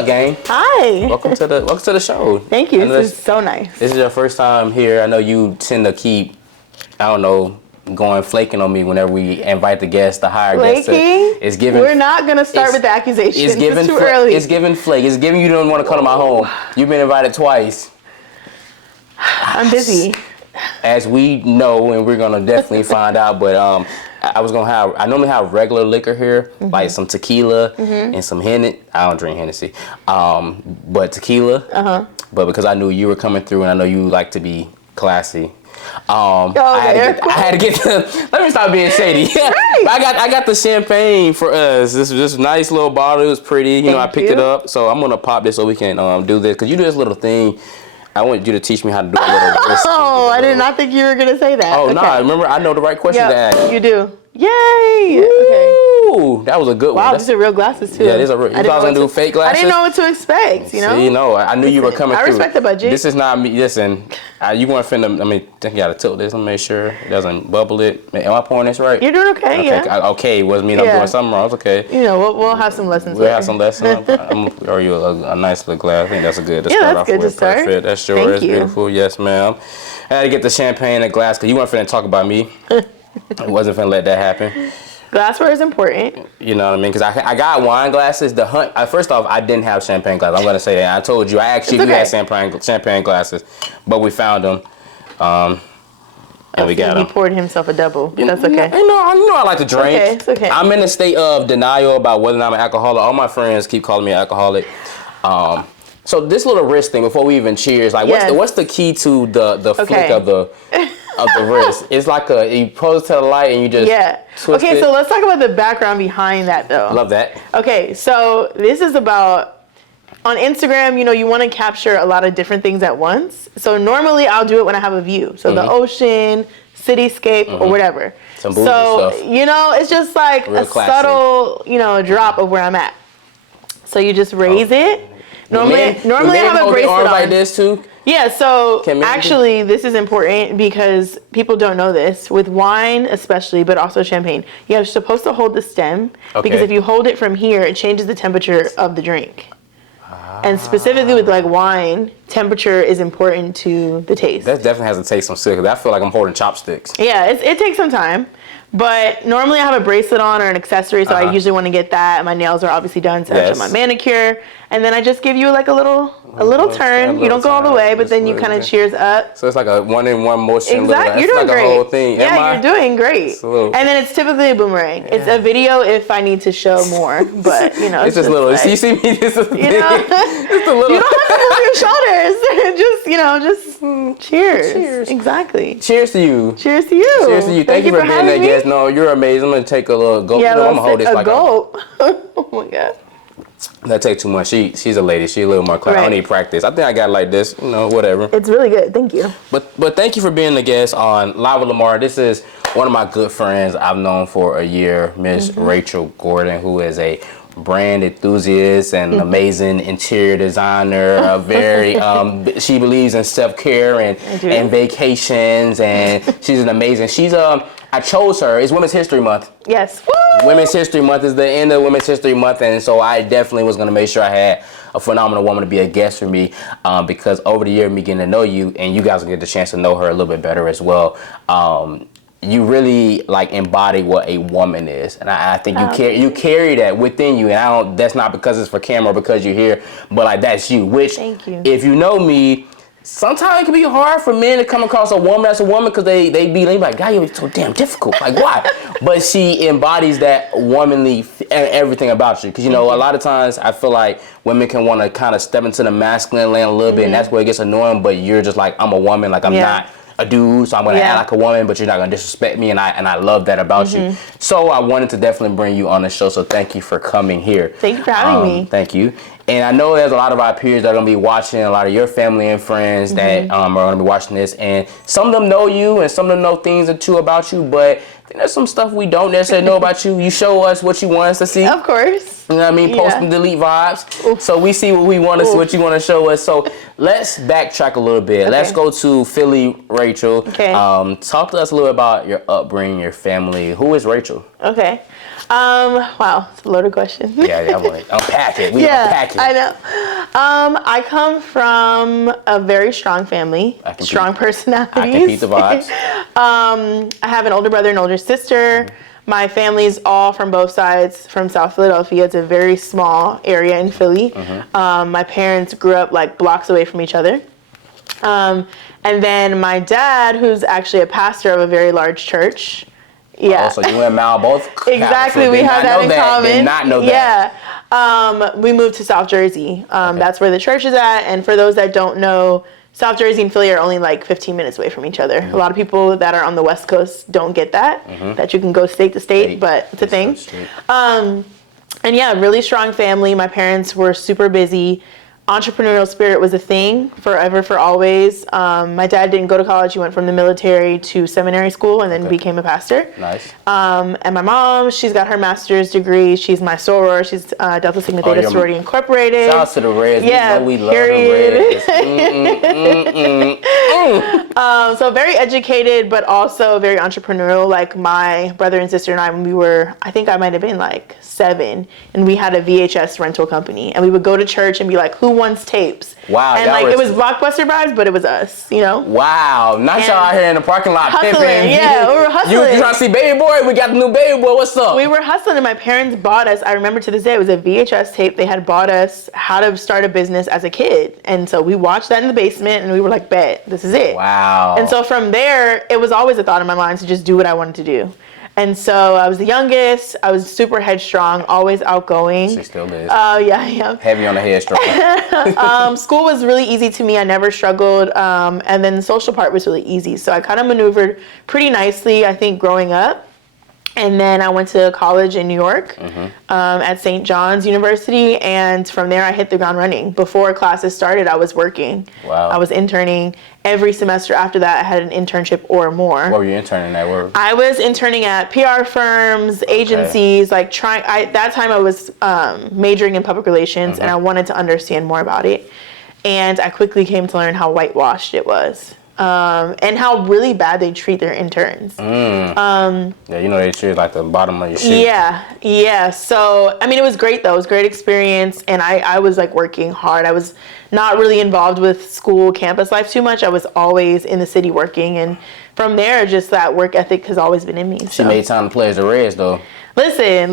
up, gang? Hi. Welcome to the show. Thank you. This is so nice. This is your first time here. I know you tend to keep, I don't know, going flaking on me whenever we invite the guests, the hired guests. It's giving. We're not gonna start with the accusations. It's too early. It's giving flake. It's giving you don't want to come to my home. You've been invited twice. I'm busy. As we know, and we're gonna definitely find out. But I normally have regular liquor here, like some tequila and some Hennessy. I don't drink Hennessy, but tequila. But because I knew you were coming through, and I know you like to be classy. I had to get the. Let me stop being shady. Right. I got the champagne for us. This nice little bottle. It was pretty. You know, I picked it up, so I'm gonna pop this so we can do this because you do this little thing. I want you to teach me how to do a little wrist. Oh, I did not think you were gonna say that. Oh, okay. Nah, remember I know the right question to ask. You do. Yay! Ooh, okay. That was a good one. Wow, these are real glasses too. Yeah, these are real. You thought I was gonna do fake glasses? I didn't know what to expect, you know? See, no, I knew you were coming through. I respect the budget. This is not me. Listen, you weren't finna, I think you gotta tilt this and make sure it doesn't bubble it. Am I pouring this right? You're doing okay, yeah. Okay, it wasn't me. I'm doing something wrong. It's okay. You know, we'll have some lessons later. We'll have some lessons. I'm gonna pour you a nice little glass. I think that's a good to start off with. To start. Perfect. That's yours. Thank you. Beautiful. Yes, ma'am. I had to get the champagne in a glass because you weren't finna talk about me. I wasn't finna let that happen. Glassware is important. You know what I mean? Because I got wine glasses. First off, I didn't have champagne glasses. I'm going to say that. I told you. I asked you if you had champagne glasses. But we found them. And we got them. He poured himself a double. That's okay. You know I like to drink. It's okay. I'm in a state of denial about whether or not I'm an alcoholic. All my friends keep calling me an alcoholic. So this little wrist thing, before we even cheers, like what's the key to the flick of the wrist? It's like you pose to the light and you just twist it. So let's talk about the background behind that though. I love that. Okay, so this is about, on Instagram, you want to capture a lot of different things at once. So normally I'll do it when I have a view. So the ocean, cityscape, or whatever. Some bougie stuff. It's just like real a classy. Subtle, drop of where I'm at. So you just raise it. Normally I have a bracelet on. Like this too? Yeah, so actually this is important because people don't know this. With wine especially, but also champagne, you're supposed to hold the stem because if you hold it from here, it changes the temperature of the drink. And specifically with like wine, temperature is important to the taste. That definitely has to take some skill because I feel like I'm holding chopsticks. Yeah, it takes some time. But normally I have a bracelet on or an accessory, so I usually want to get that. My nails are obviously done, so I have my manicure. And then I just give you like a little turn. You don't go all the way, but then you kind of cheers up. So it's like a one-in-one motion. Exactly. You're doing great. A whole thing. Yeah, you're doing great. And then it's typically a boomerang. Yeah. It's a video if I need to show more, but it's just little. Like, you see me, this is just a little. You don't have to move your shoulders. just cheers. Exactly. Cheers to you. Cheers to you. Cheers to you. Thank you for being that guest. No, you're amazing. I'm gonna take a little gulp. Yeah, I'm gonna hold this like a gulp. Oh my god. That take too much. She's a lady. She a little more class. I don't need practice. I think I got it like this. Whatever. It's really good. Thank you. But thank you for being the guest on Live with Lamar. This is one of my good friends I've known for a year, Miss Rachel Gordon, who is a brand enthusiast and an amazing interior designer. She believes in self-care and vacations, and she's an amazing. I chose her. It's Women's History Month. Yes. Woo! Women's History Month is the end of Women's History Month, and so I definitely was going to make sure I had a phenomenal woman to be a guest for me because over the year, me getting to know you, and you guys will get the chance to know her a little bit better as well. You really embody what a woman is, and I think you carry that within you. And that's not because it's for camera, or because you're here, but that's you. Which, thank you. If you know me, sometimes it can be hard for men to come across a woman that's a woman because they be like, God, you're so damn difficult. Like, why? But she embodies that womanly everything about you. Because, a lot of times I feel like women can want to kind of step into the masculine lane a little bit, and that's where it gets annoying. But you're just like, I'm a woman. Like, I'm not a dude, so I'm going to act like a woman, but you're not going to disrespect me, and I love that about you. So I wanted to definitely bring you on the show, so thank you for coming here. Thank you for having me. Thank you. And I know there's a lot of our peers that are going to be watching, a lot of your family and friends that are going to be watching this, and some of them know you, and some of them know things or two about you, but there's some stuff we don't necessarily know about you. You show us what you want us to see. Of course. You know what I mean? Post and delete vibes. Oof. So we see what we want to see, what you want to show us. So let's backtrack a little bit. Okay. Let's go to Philly, Rachel. Okay. Talk to us a little about your upbringing, your family. Who is Rachel? Okay. Wow, it's a loaded question. Yeah, I'm like, unpack it. Unpack it. I know. I come from a very strong family, strong personalities. I can peep the vibes. I have an older brother and older sister. My family's all from both sides from South Philadelphia. It's a very small area in Philly. My parents grew up like blocks away from each other. And then my dad, who's actually a pastor of a very large church. Yeah. Oh, so you and Mal both. Exactly. We have that in common. Did not know that. Yeah. We moved to South Jersey. That's where the church is at. And for those that don't know, South Jersey and Philly are only like 15 minutes away from each other. A lot of people that are on the West Coast don't get that, that you can go state to state, but it's a thing. And yeah, really strong family. My parents were super busy. Entrepreneurial spirit was a thing forever, for always. My dad didn't go to college. He went from the military to seminary school and then became a pastor. Nice. And my mom, she's got her master's degree. She's my soror. She's Delta Sigma Theta Sorority Incorporated. Shout out to the Reds. Yeah, we love the Reds. So very educated, but also very entrepreneurial. Like my brother and sister and I, when we were, I think I might have been like 7, and we had a VHS rental company, and we would go to church and be like, who wants tapes? Wow. And like it was Blockbuster vibes, but it was us, you know? Wow. Not y'all out here in the parking lot hustling. pimping. Yeah, we were hustling. You trying to see Baby Boy? We got the new Baby Boy. What's up? We were hustling, and my parents bought us, I remember to this day, it was a VHS tape. They had bought us How to Start a Business as a Kid. And so we watched that in the basement, and we were like, bet, this is it. Wow. And so from there, it was always a thought in my mind to just do what I wanted to do. And so I was the youngest. I was super headstrong, always outgoing. She still is. Oh, yeah. Heavy on the headstrong. School was really easy to me. I never struggled. And then the social part was really easy. So I kind of maneuvered pretty nicely, I think, growing up. And then I went to college in New York at St. John's University. And from there, I hit the ground running. Before classes started, I was working. Wow. I was interning. Every semester after that, I had an internship or more. What were you interning at? Where? I was interning at PR firms, agencies, like that time I was majoring in public relations, and I wanted to understand more about it. And I quickly came to learn how whitewashed it was. And how really bad they treat their interns. Yeah, you know they treat like the bottom of your shit. Yeah. So, I mean, it was great though. It was a great experience, and I was like working hard. I was not really involved with school campus life too much. I was always in the city working, and from there, just that work ethic has always been in me. She made time to play as the Reds though. Listen.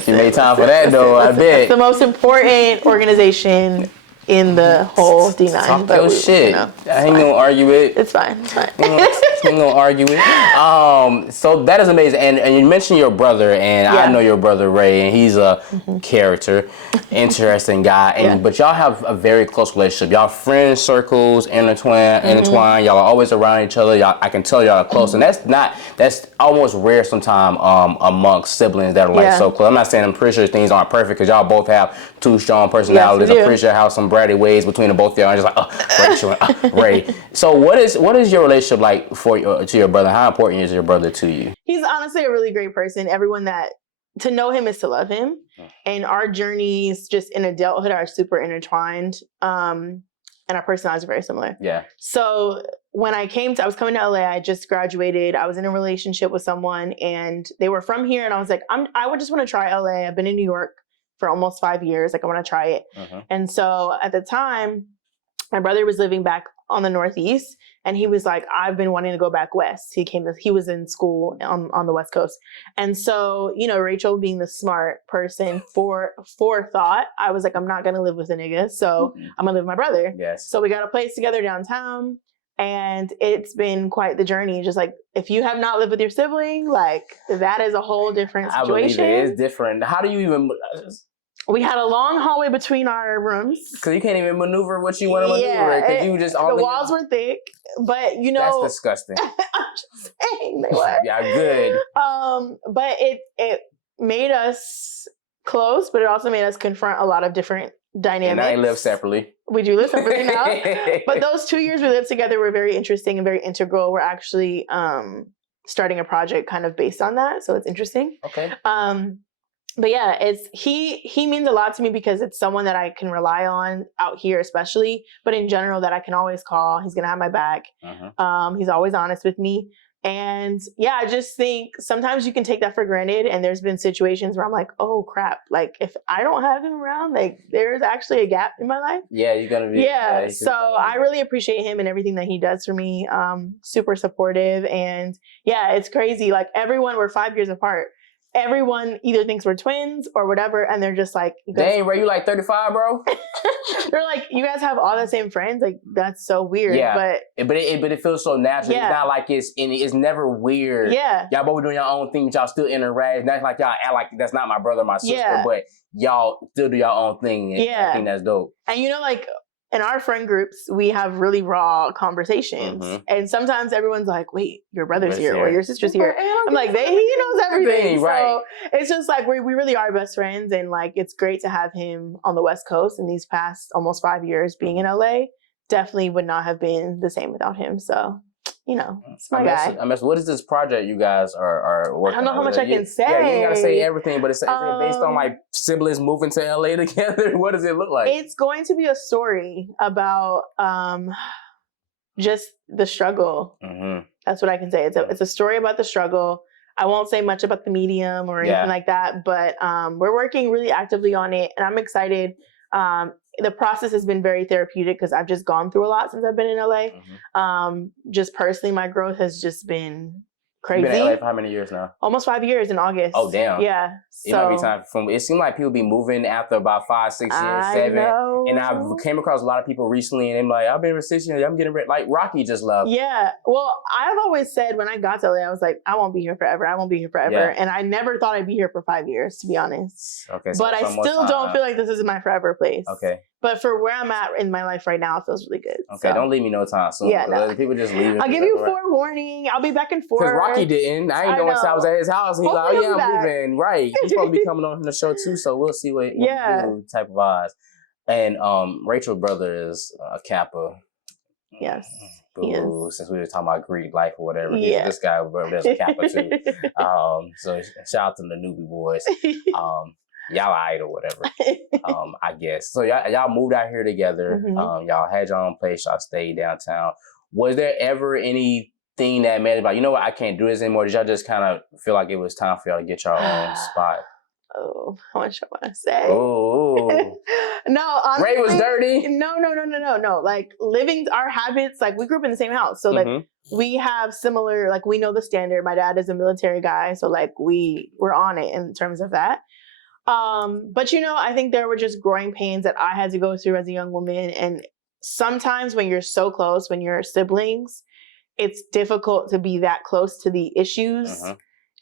She made time for that though, I bet. It's the most important organization in the whole D9. Talk your shit. I ain't gonna argue it. It's fine. Ain't gonna argue it. So that is amazing. And you mentioned your brother, and I know your brother Ray, and he's a character, interesting guy. But y'all have a very close relationship. Y'all friend circles intertwine. Y'all are always around each other. I can tell y'all are close, and that's almost rare sometimes amongst siblings that are like so close. I'm not saying I'm pretty sure things aren't perfect because y'all both have two strong personalities. I'm pretty sure how some bratty ways between the both of y'all. I'm just like, Rachel and Ray. So what is your relationship like to your brother? How important is your brother to you? He's honestly a really great person. Everyone that to know him is to love him, and our journeys just in adulthood are super intertwined. And our personalities are very similar. Yeah. So when I was coming to LA, I just graduated. I was in a relationship with someone, and they were from here, and I was like, I would just want to try LA. I've been in New York for almost 5 years. Like, I want to try it. And so at the time, my brother was living back on the Northeast, and he was like, I've been wanting to go back West. He was in school on the West Coast. And so, you know, Rachel being the smart person forethought, I was like, I'm not going to live with a nigga. So I'm going to live with my brother. Yes. So we got a place together downtown, and it's been quite the journey. Just like, if you have not lived with your sibling, like, that is a whole different situation. I believe it is different. How do you even... We had a long hallway between our rooms. Because you can't even maneuver what you want to maneuver. Because you just... The walls were thick, but you know... That's disgusting. I'm just saying they were. Yeah, good. But it made us close, but it also made us confront a lot of different dynamics. And I live separately. We do live separately now. But those 2 years we lived together were very interesting and very integral. We're actually starting a project kind of based on that. So it's interesting. Okay. But yeah, he means a lot to me because it's someone that I can rely on out here, especially, but in general that I can always call. He's going to have my back. He's always honest with me. And yeah, I just think sometimes you can take that for granted. And there's been situations where I'm like, oh crap, like if I don't have him around, like there's actually a gap in my life. Yeah, you're gonna be. Yeah. So I really appreciate him and everything that he does for me. Super supportive. And yeah, it's crazy. Like we're 5 years apart. Everyone either thinks we're twins or whatever, and they're just like, dang, bro, you like 35, bro? They're like, you guys have all the same friends? Like, that's so weird. Yeah, but it feels so natural. Yeah. It's not like it's never weird. Yeah. Y'all both doing your own thing, but y'all still interact. Not like y'all act like that's not my brother or my sister, but y'all still do your own thing. And I think that's dope. And like, in our friend groups, we have really raw conversations. Mm-hmm. And sometimes everyone's like, wait, your brother's here or your sister's here. I'm like, he knows everything. Right. So it's just like, we really are best friends. And like, it's great to have him on the West Coast in these past almost 5 years being in LA. Definitely would not have been the same without him. So, it's my guy. What is this project you guys are working on? I don't know how much I can say. Yeah, you ain't gotta say everything, but it's based on like siblings moving to LA together. What does it look like? It's going to be a story about just the struggle. Mm-hmm. That's what I can say. It's a story about the struggle. I won't say much about the medium or anything like that, but we're working really actively on it, and I'm excited. The process has been very therapeutic because I've just gone through a lot since I've been in LA. Mm-hmm. Just personally, my growth has just been crazy. You've been in LA for how many years now? Almost 5 years in August. Oh, damn. Yeah. It might be time it seemed like people be moving after about 5, 6 years, 7. Know. And I came across a lot of people recently and they're like, I've been in 6 years, I'm getting ready. Like Rocky just left. Yeah. Well, I've always said when I got to LA, I was like, I won't be here forever. I won't be here forever. Yeah. And I never thought I'd be here for 5 years, to be honest. Okay. So but I still don't feel like this is my forever place. Okay. But for where I'm at in my life right now, it feels really good. Okay, don't leave me no time soon. Yeah, no. People just leave. I'll give you forewarning. I'll be back and forth. Because Rocky didn't. I didn't know once I was at his house. And he's like, oh yeah, I'm leaving. Right. He's supposed to be coming on the show too, so we'll see what do type of vibes. And Rachel's brother is a Kappa. Yes. Boo, since we were talking about Greek life or whatever. Yeah. This guy there's a Kappa too. So shout out to the newbie boys. Y'all alright or whatever, I guess. So y'all moved out here together. Mm-hmm. Y'all had your own place. Y'all stayed downtown. Was there ever anything that made it like, you know what, I can't do this anymore? Did y'all just kind of feel like it was time for y'all to get your own spot? Oh, how much I want to say? Oh, no, honestly, Ray was dirty. No. Like our habits. Like we grew up in the same house, so like we have similar. Like we know the standard. My dad is a military guy, so like we're on it in terms of that. But I think there were just growing pains that I had to go through as a young woman. And sometimes when you're so close, when you're siblings, it's difficult to be that close to the issues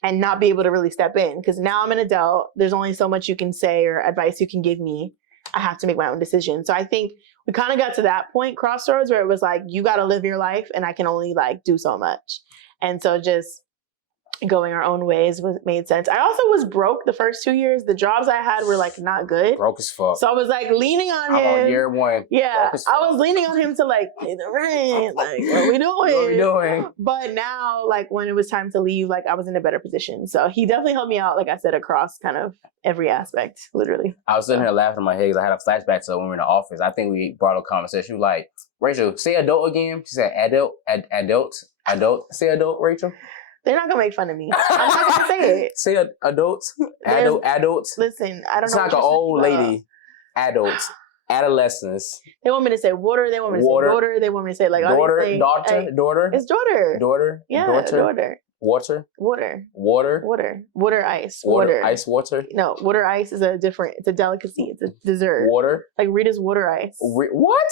and not be able to really step in. Because now I'm an adult. There's only so much you can say or advice you can give me. I have to make my own decision. So I think we kind of got to that point, crossroads, where it was like, you got to live your life and I can only like do so much. And so just going our own ways made sense. I also was broke the first 2 years. The jobs I had were like not good. Broke as fuck. So I was like leaning on him. I'm on year 1. Yeah. I was leaning on him to like pay the rent. Like, what we doing? What we doing? But now, like when it was time to leave, like I was in a better position. So he definitely helped me out, like I said, across kind of every aspect, literally. I was sitting here laughing in my head because I had a flashback to when we were in the office. I think we brought up a conversation. She was like, Rachel, say adult again. She said adult. Say adult, Rachel. They're not gonna make fun of me. I'm not gonna say it. Say adults. Adults. Listen, I don't it's know. It's like an old lady. Adults. Adolescents. They want me to say water. They want me to say daughter. They want me to say like daughter. Daughter. It's daughter. Daughter. Yeah, daughter. Water. Water ice. Ice water. No, water ice is it's a delicacy. It's a dessert. Water. Like Rita's water ice. What?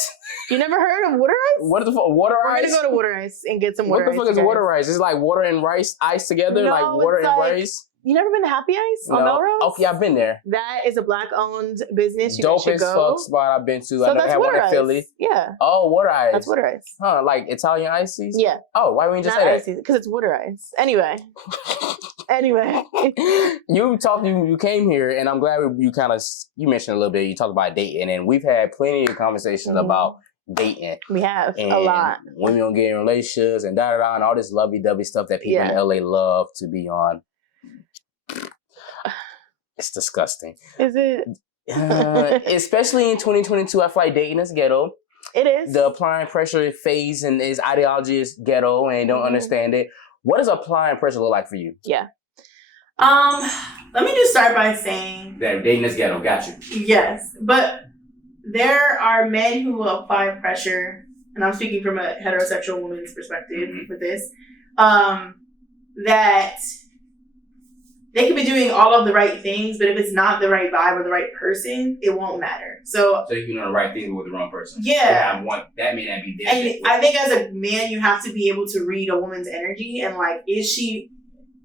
You never heard of water ice? What is the fuck? Water ice? We're gonna go to water ice and get some water ice. What the fuck is water ice? It's like water and ice together? No, like water and rice? You never been to Happy Ice on Melrose? Okay, I've been there. That is a black-owned business. You Dope should as go. fuck spot I've been to. So I know that's had water one in ice. Philly. Yeah. Oh, water ice. That's water ice. Huh? Like Italian ices? Yeah. Oh, why wouldn't you just say that? Because it's water ice. Anyway. You came here, and I'm glad you mentioned a little bit. You talked about dating, and we've had plenty of conversations about dating. We have a lot. Women don't get in relationships and da and all this lovey-dovey stuff that people in LA love to be on. It's disgusting. Is it? Especially in 2022, I feel like dating is ghetto. It is. The applying pressure phase and his ideology is ghetto, and they don't understand it. What does applying pressure look like for you? Yeah. Let me just start by saying that dating is ghetto. Got you. Yes, but there are men who will apply pressure, and I'm speaking from a heterosexual woman's perspective with this, that they could be doing all of the right things, but if it's not the right vibe or the right person, it won't matter. So you can do the right thing with the wrong person. Yeah. That may not be there. And I think as a man, you have to be able to read a woman's energy and like, is she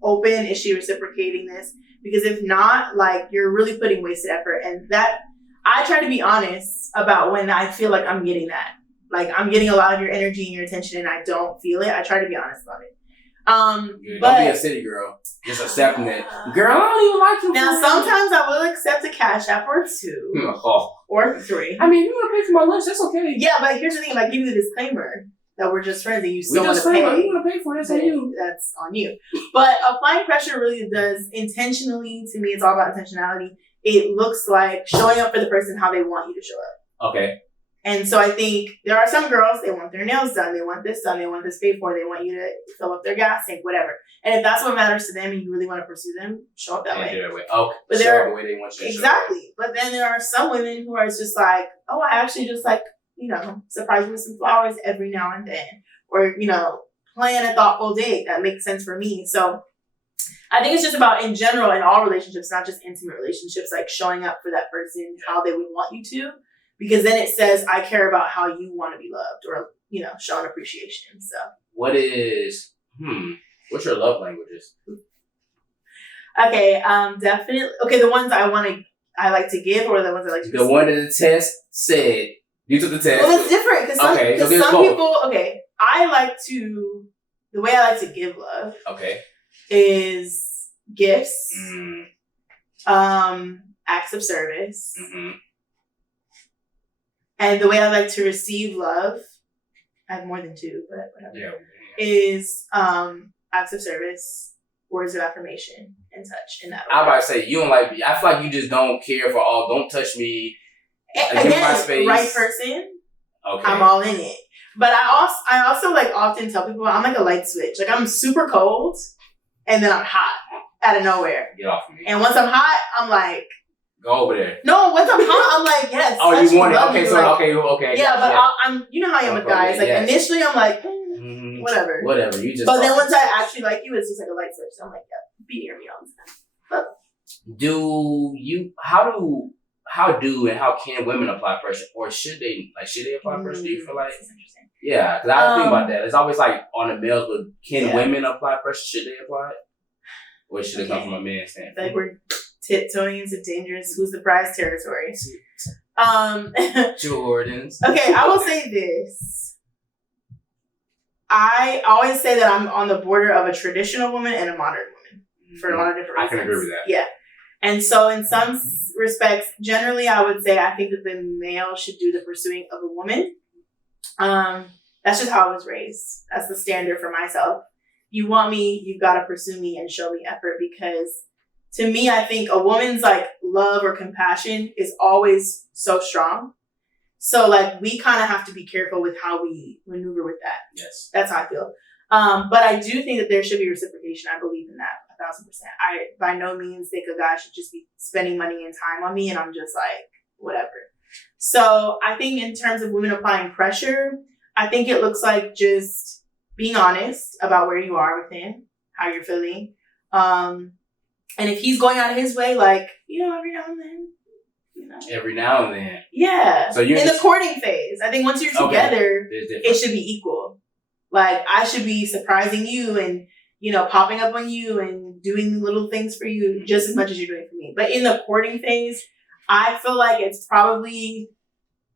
open? Is she reciprocating this? Because if not, like, you're really putting wasted effort. And that, I try to be honest about when I feel like I'm getting that. Like, I'm getting a lot of your energy and your attention and I don't feel it. I try to be honest about it. Don't be a city girl. Just accepting it. Girl, I don't even like you. Now, sometimes I will accept a cash app or two. Or three. I mean, you want to pay for my lunch, that's okay. Yeah, but here's the thing. If I give you the disclaimer that we're just friends and you still want to pay. You want to pay for it, that's on you. That's on you. But applying pressure really does intentionally, to me, it's all about intentionality. It looks like showing up for the person how they want you to show up. Okay. And so I think there are some girls, they want their nails done, they want this done, they want this paid for, they want you to fill up their gas tank, whatever. And if that's what matters to them and you really want to pursue them, show up that way. Okay. But show up the way they want you to exactly. Show up. But then there are some women who are just like, oh, I actually just like, you know, surprise me with some flowers every now and then. Or, you know, plan a thoughtful date that makes sense for me. So I think it's just about, in general, in all relationships, not just intimate relationships, like showing up for that person how they would want you to. Because then it says, I care about how you want to be loved or, you know, shown appreciation. So what's your love languages? Okay, definitely. Okay, the ones I like to give or the ones I like to receive? The one that the test said. You took the test. Well, it's different because some people, the way I like to give love is gifts, acts of service. Mm-hmm. And the way I like to receive love, I have more than two, but whatever, is acts of service, words of affirmation, and touch in that order. I'm about to say, you don't like me. I feel like you just don't care for all, don't touch me. Again, give my space. Right person, I'm all in it. But I also like often tell people I'm like a light switch. Like I'm super cold, and then I'm hot out of nowhere. Get off of me. And once I'm hot, I'm like, go over there. No, once I'm hot, I'm like, yes. Oh, you want it? Okay, so like, okay. Yeah, but I'm, you know how I am with guys. Like initially, I'm like, whatever. Whatever. You just. But then once I actually like you, it's just like a light switch. So I'm like, yeah, be near me all the time. But how do and how can women apply pressure, or should they apply pressure? Do you feel like? That's interesting. Yeah, because I think about that. It's always like on the males, but can women apply pressure? Should they apply it, or should it come from a man's standpoint? Like we're tiptoeing into dangerous who's the prize territory. Jordans. Okay, I will say this. I always say that I'm on the border of a traditional woman and a modern woman for a lot of different reasons. I can agree with that. Yeah. And so in some respects, generally I would say I think that the male should do the pursuing of a woman. That's just how I was raised. That's the standard for myself. You want me, you've got to pursue me and show me effort, because to me, I think a woman's like love or compassion is always so strong. So like we kind of have to be careful with how we maneuver with that. Yes. That's how I feel. But I do think that there should be reciprocation. I believe in that 1,000%. I by no means think a guy should just be spending money and time on me and I'm just like, whatever. So I think in terms of women applying pressure, I think it looks like just being honest about where you are with him, how you're feeling. And if he's going out of his way, like, you know, every now and then, you know. Every now and then. Yeah. So you're in the courting phase. I think once you're together, it should be equal. Like, I should be surprising you and, you know, popping up on you and doing little things for you just as much as you're doing for me. But in the courting phase, I feel like it's probably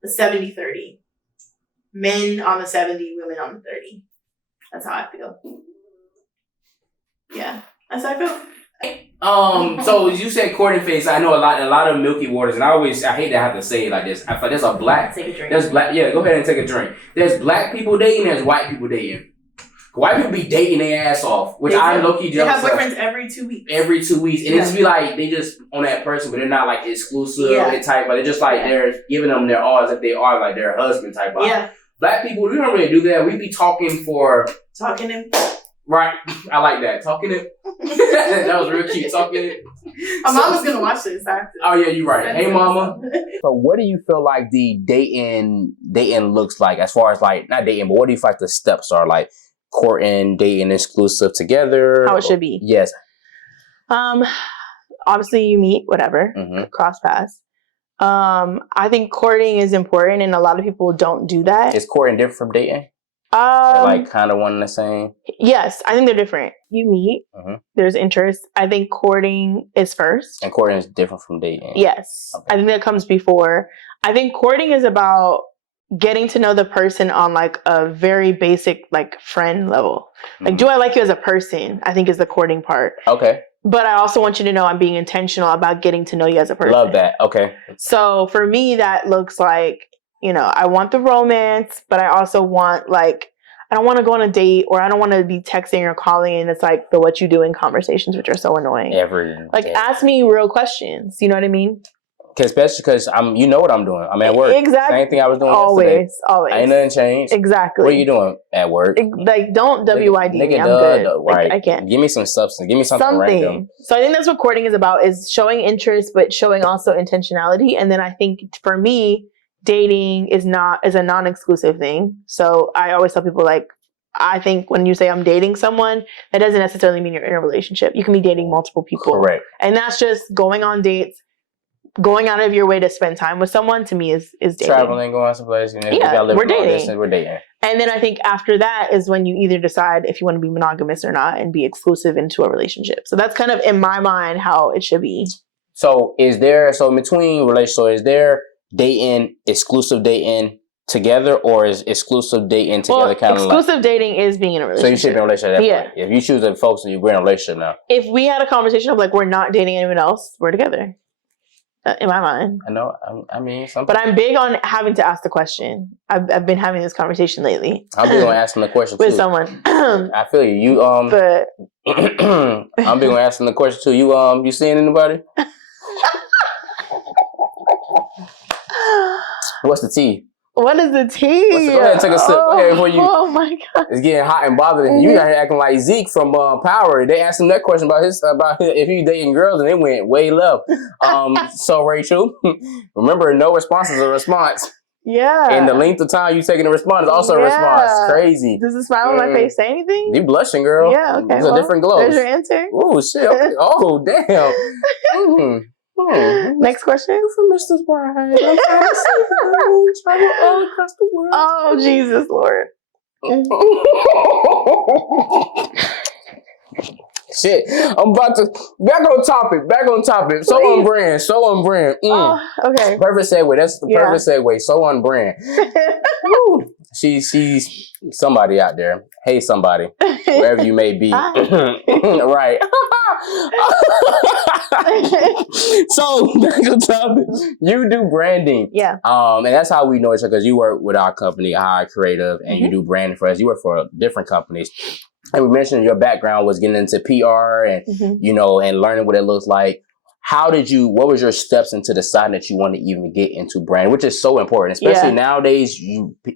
the 70-30. Men on the 70, women on the 30. That's how I feel. Yeah. That's how I feel. So you said courting phase. I know a lot of milky waters, and I hate to have to say it like this. I feel there's a black. Take a drink. There's black. Yeah, go ahead and take a drink. There's black people dating. There's white people dating. White people be dating their ass off, which I low-key jealous of. They have boyfriends every 2 weeks. Every 2 weeks, and it's be like they just on that person, but they're not like exclusive type. But they're just like they're giving them their all as if they are like their husband type. Yeah. Black people, we don't really do that. We be talking Right. I like that. Talking it. That was real cute. Talking it. My mama's gonna watch this after. Oh yeah, you're right. Hey mama. So what do you feel like the dating looks like as far as like not dating, but what do you feel like the steps are like courting, dating, exclusive together? How it should be. Yes. Obviously you meet, whatever, cross paths. I think courting is important and a lot of people don't do that. Is courting different from dating? Like kind of one and the same? Yes, I think they're different. You meet, there's interest. I think courting is first. And courting is different from dating? Yes. Okay. I think that comes before. I think courting is about getting to know the person on like a very basic like friend level. Like, do I like you as a person? I think is the courting part. Okay. But I also want you to know I'm being intentional about getting to know you as a person. Love that. Okay. So for me, that looks like, I want the romance, but I also want like, I don't want to go on a date or I don't want to be texting or calling and it's like the what you do in conversations, which are so annoying. Ask me real questions. You know what I mean? Especially because you know what I'm doing. I'm at work. Exactly. Same thing I was doing yesterday. Always. Ain't nothing changed. Exactly. What are you doing at work? Don't WID me. I'm good. Right. I can't. Give me some substance. Give me something random. So I think that's what courting is about, is showing interest, but showing also intentionality. And then I think for me, dating is a non-exclusive thing. So I always tell people like, I think when you say I'm dating someone, that doesn't necessarily mean you're in a relationship. You can be dating multiple people. Correct. And that's just going on dates, going out of your way to spend time with someone, to me is dating. Traveling, going someplace. We're dating. We're dating. And then I think after that is when you either decide if you want to be monogamous or not and be exclusive into a relationship. So that's kind of in my mind how it should be. So in between relationships, is there dating, exclusive dating together, or is exclusive dating together kind of exclusive dating is being in a relationship. So you should be in a relationship at that point. If you choose to focus on you're in a relationship now. If we had a conversation of like we're not dating anyone else, we're together. In my mind. I know. I mean, but I'm big on having to ask the question. I've been having this conversation lately. I'm big on asking the question with too. someone. I feel you. But I'm big on asking the question too. You seeing anybody? What's the tea? What is the tea? Go ahead, take a sip. Oh my God. It's getting hot and bothering. You got here acting like Zeke from Power. They asked him that question about if he dating girls, and they went way left. So Rachel, remember, no response is a response. Yeah. And the length of time you taking to respond is also a response. Crazy. Does the smile on my face say anything? You blushing, girl. Yeah. Okay. It's a different glow. There's your answer. Oh shit. Okay. Oh damn. Next question. For Mr. Bride. Travel all across the world. Oh, Jesus, Lord. Shit. I'm about to back on topic. So on brand. Oh, okay. Perfect segue. That's the perfect segue. So on brand. She's somebody out there. Hey, somebody, wherever you may be. Right. So back on topic. You do branding. Yeah. And that's how we know each other, because you work with our company, High Creative, and you do branding for us. You work for different companies. And we mentioned your background was getting into PR and, and learning what it looks like. What was your steps into deciding that you want to even get into brand, which is so important, especially nowadays,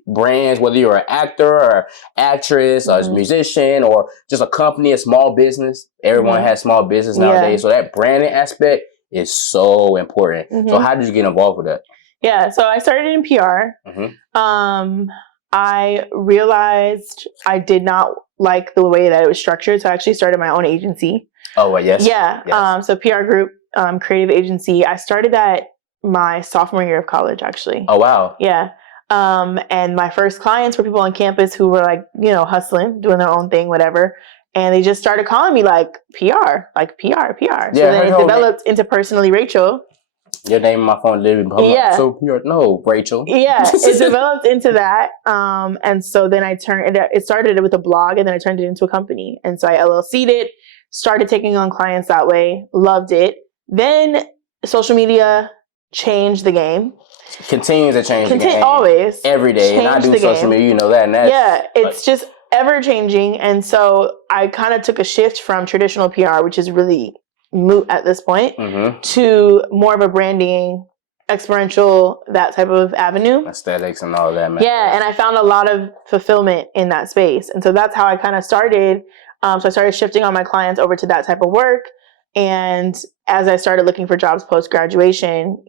brands, whether you're an actor or actress or a musician or just a company, a small business, everyone has small business nowadays. So that branding aspect is so important. So how did you get involved with that? Yeah. So I started in PR. I realized I did not like the way that it was structured. So I actually started my own agency. Oh, well, yes. Yeah. Yes. So PR group, creative agency. I started that my sophomore year of college, actually. Oh, wow. Yeah. And my first clients were people on campus who were like, hustling, doing their own thing, whatever. And they just started calling me like PR. So then it developed into personally Rachel. Your name on my phone literally. So PR. No, Rachel. Yeah, it developed into that. And so then it started with a blog, and then I turned it into a company. And so I LLC'd it, started taking on clients that way, loved it. Then social media changed the game. Continues to change the game. Always. Every day. And I do social media, you know that. And it's just ever changing. And so I kind of took a shift from traditional PR, which is really moot at this point, to more of a branding, experiential, that type of avenue. Aesthetics and all that, man. Yeah, and I found a lot of fulfillment in that space. And so that's how I kind of started. So I started shifting all my clients over to that type of work. And as I started looking for jobs post-graduation,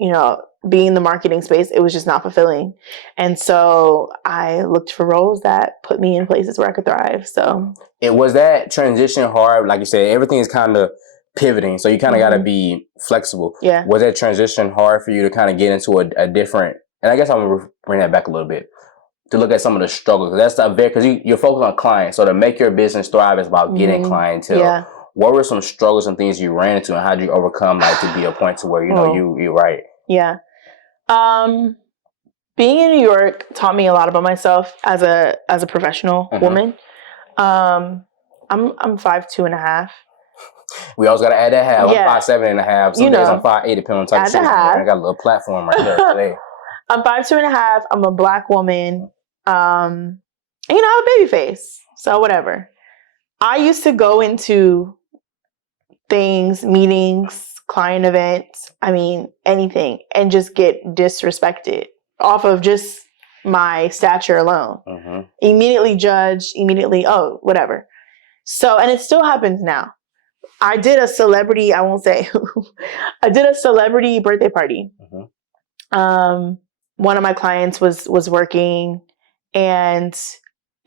being in the marketing space, it was just not fulfilling. And so I looked for roles that put me in places where I could thrive. So it was that transition hard. Like you said, everything is kind of pivoting. So you kind of got to be flexible. Yeah. Was that transition hard for you to kind of get into a different, and I guess I'm going to bring that back a little bit, to look at some of the struggles. Because you're focused on clients. So to make your business thrive is about getting clientele. Yeah. What were some struggles and things you ran into, and how did you overcome to be a point to where you're right? Yeah. Being in New York taught me a lot about myself as a professional woman. I'm 5'2.5". We always got to add that half. Yeah. I'm 5'7.5". Some days I'm 5'8", depending on the type of shit. I got a little platform right there today. I'm 5'2.5". I'm a Black woman. And, I have a baby face. So whatever. I used to go into things, meetings, client events, anything, and just get disrespected off of just my stature alone. Immediately judged, whatever. So, and it still happens now. I did a celebrity, I won't say who, I did a celebrity birthday party. One of my clients was working, and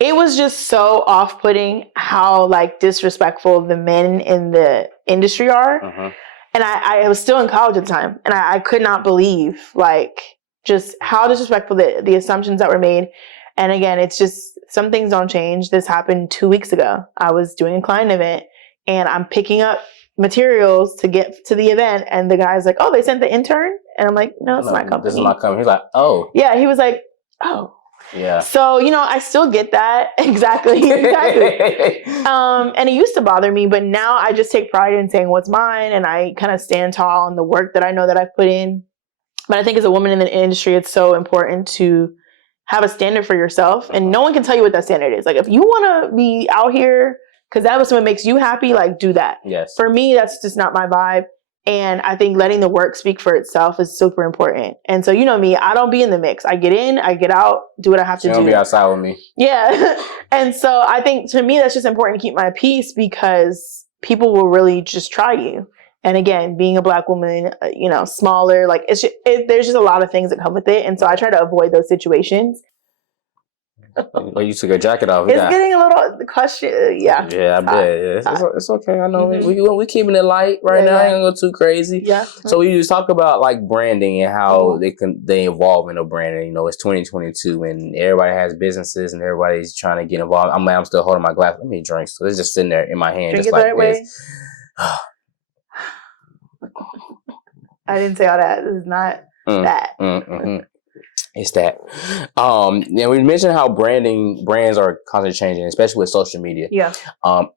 it was just so off-putting how disrespectful the men in the industry are. And I was still in college at the time, and I could not believe just how disrespectful the assumptions that were made. And again, it's just some things don't change. This happened 2 weeks ago. I was doing a client event, and I'm picking up materials to get to the event, and the guy's like, "Oh, they sent the intern?" And I'm like, "No, it's my company. This is my company." He's like, "Oh." Yeah, he was like, "Oh." Yeah. So, I still get that. Exactly. And it used to bother me, but now I just take pride in saying what's mine, and I kind of stand tall on the work that I know that I've put in. But I think as a woman in the industry, it's so important to have a standard for yourself, and no one can tell you what that standard is. If you want to be out here because that was what makes you happy, do that. Yes. For me, that's just not my vibe. And I think letting the work speak for itself is super important. And so, me, I don't be in the mix. I get in, I get out, do what I have to do. You don't be outside with me. Yeah. And so I think to me, that's just important to keep my peace, because people will really just try you. And again, being a Black woman, smaller, there's just a lot of things that come with it. And so I try to avoid those situations. Oh, you took your jacket off. It's getting a little question. Yeah. Yeah, I bet. Yeah. It's okay. I know. We keeping it light right now. I ain't gonna go too crazy. Yeah. So we just talk about branding and how they evolve into branding. It's 2022 and everybody has businesses and everybody's trying to get involved. I'm still holding my glass. Let me drink. So it's just sitting there in my hand, drink just it like the right this. Way. I didn't say all that. This is not that. It's that. And we mentioned how brands are constantly changing, especially with social media. Yeah.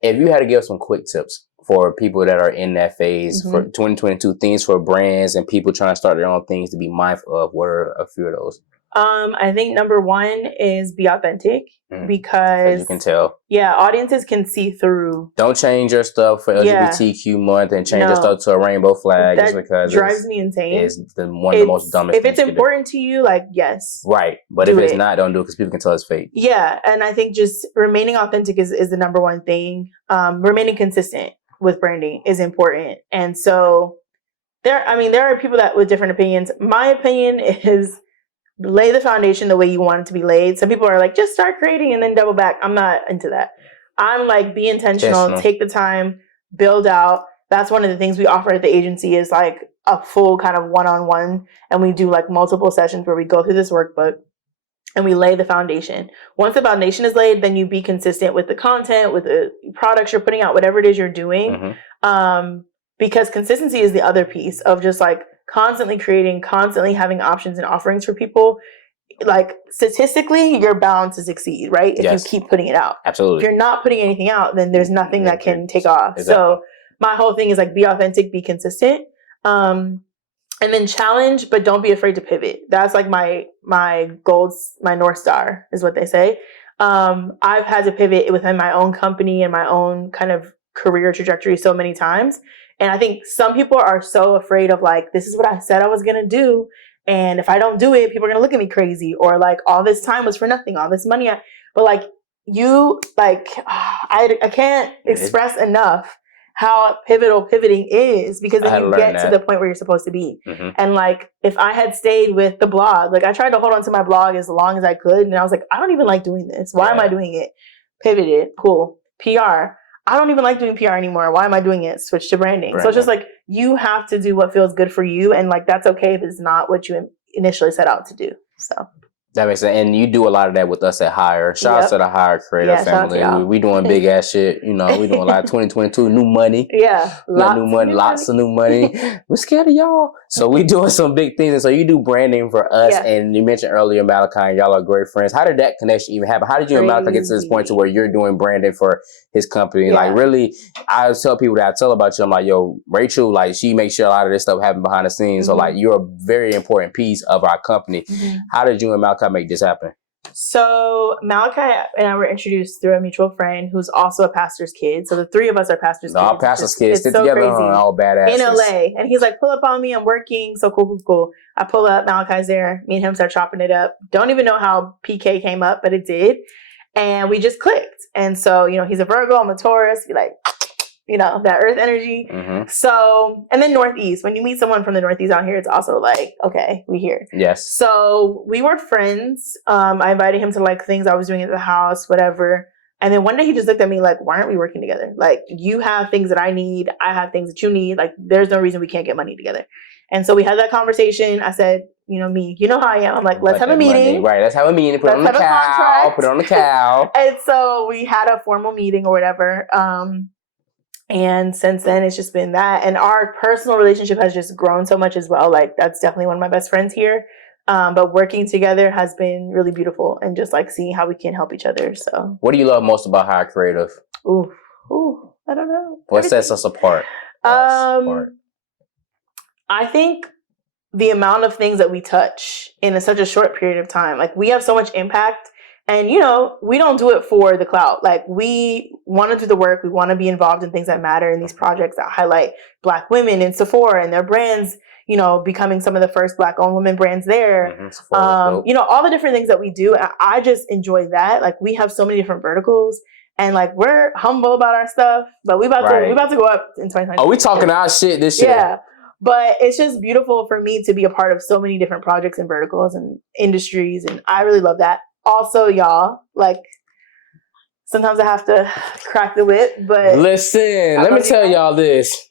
If you had to give some quick tips for people that are in that phase for 2022, things for brands and people trying to start their own things to be mindful of, what are a few of those? I think number one is be authentic, because you can tell. Yeah, audiences can see through. Don't change your stuff for LGBTQ month and change your stuff to a rainbow flag. That just because drives me insane. It's one of the most dumbest things. If it's important to you, yes. Right. But if it's not, don't do it, because people can tell it's fake. Yeah. And I think just remaining authentic is the number one thing. Remaining consistent with branding is important. And so there are people that with different opinions. My opinion is lay the foundation the way you want it to be laid. Some people are like, just start creating and then double back. I'm not into that. I'm be intentional, take the time, build out. That's one of the things we offer at the agency is a full kind of one-on-one. And we do multiple sessions where we go through this workbook and we lay the foundation. Once the foundation is laid, then you be consistent with the content, with the products you're putting out, whatever it is you're doing. Because consistency is the other piece of just constantly creating, constantly having options and offerings for people. Statistically, you're bound to succeed, right? If you keep putting it out. Absolutely. If you're not putting anything out, then there's nothing that can take off. Exactly. So my whole thing is be authentic, be consistent, and then challenge, but don't be afraid to pivot. That's my goals, my North Star is what they say. I've had to pivot within my own company and my own kind of career trajectory so many times. And I think some people are so afraid of this is what I said I was going to do. And if I don't do it, people are going to look at me crazy, or all this time was for nothing, all this money. But you like, I can't express enough how pivotal pivoting is, because then you get to the point where you're supposed to be. Mm-hmm. And like, if I had stayed with the blog, like I tried to hold on to my blog as long as I could. And I was like, I don't even like doing this. Why am I doing it? Pivoted. Cool. PR. I don't even like doing PR anymore. Why am I doing it? Switch to branding. So it's just like, you have to do what feels good for you. And like, that's okay if it's not what you initially set out to do. So. That makes sense. And you do a lot of that with us at Hire. Shout out to the Hire Creator family. We doing big ass shit. You know, we doing a lot of 2022 new money. Yeah. Lots of new money. We're scared of y'all. So we doing some big things. And so you do branding for us. Yeah. And you mentioned earlier Malachi and y'all are great friends. How did that connection even happen? How did you and Malachi get to this point to where you're doing branding for his company? Yeah. Like really, I tell people that I tell about you, I'm like, yo, Rachel, like she makes sure a lot of this stuff happen behind the scenes. Mm-hmm. So like you're a very important piece of our company. Mm-hmm. How did you and Malachi make this happen? So Malachi and I were introduced through a mutual friend who's also a pastor's kid. So the three of us are pastor's kids. All pastor's kids sit together, all badass. In LA. And he's like, pull up on me, I'm working. So cool. I pull up, Malachi's there. Me and him start chopping it up. Don't even know how PK came up, but it did. And we just clicked. And so, you know, he's a Virgo, I'm a Taurus. Be like, you know, that earth energy. Mm-hmm. So, and then Northeast. When you meet someone from the Northeast out here, it's also like, okay, we here. Yes. So we were friends. I invited him to like things I was doing at the house, whatever. And then one day he just looked at me like, why aren't we working together? Like, you have things that I need. I have things that you need. Like, there's no reason we can't get money together. And so we had that conversation. I said, you know me, you know how I am. I'm like, let's have a meeting. Right, let's have a meeting. Put it on the cow. And so we had a formal meeting or whatever. And since then, it's just been that. And our personal relationship has just grown so much as well. Like, that's definitely one of my best friends here. But working together has been really beautiful, and just like seeing how we can help each other. So, what do you love most about Hire Creative? Ooh, I don't know. What sets us apart? I think the amount of things that we touch in such a short period of time. Like, we have so much impact. And, you know, we don't do it for the clout. Like, we want to do the work. We want to be involved in things that matter, in these projects that highlight Black women in Sephora and their brands, you know, becoming some of the first Black-owned women brands there. Mm-hmm. You know, all the different things that we do. I just enjoy that. Like, we have so many different verticals. And, like, we're humble about our stuff. But we about to go up in 2020. Oh, we talking our shit this year. Yeah. But it's just beautiful for me to be a part of so many different projects and verticals and industries. And I really love that. Also, y'all, like, sometimes I have to crack the whip, but... Listen, let me tell y'all this.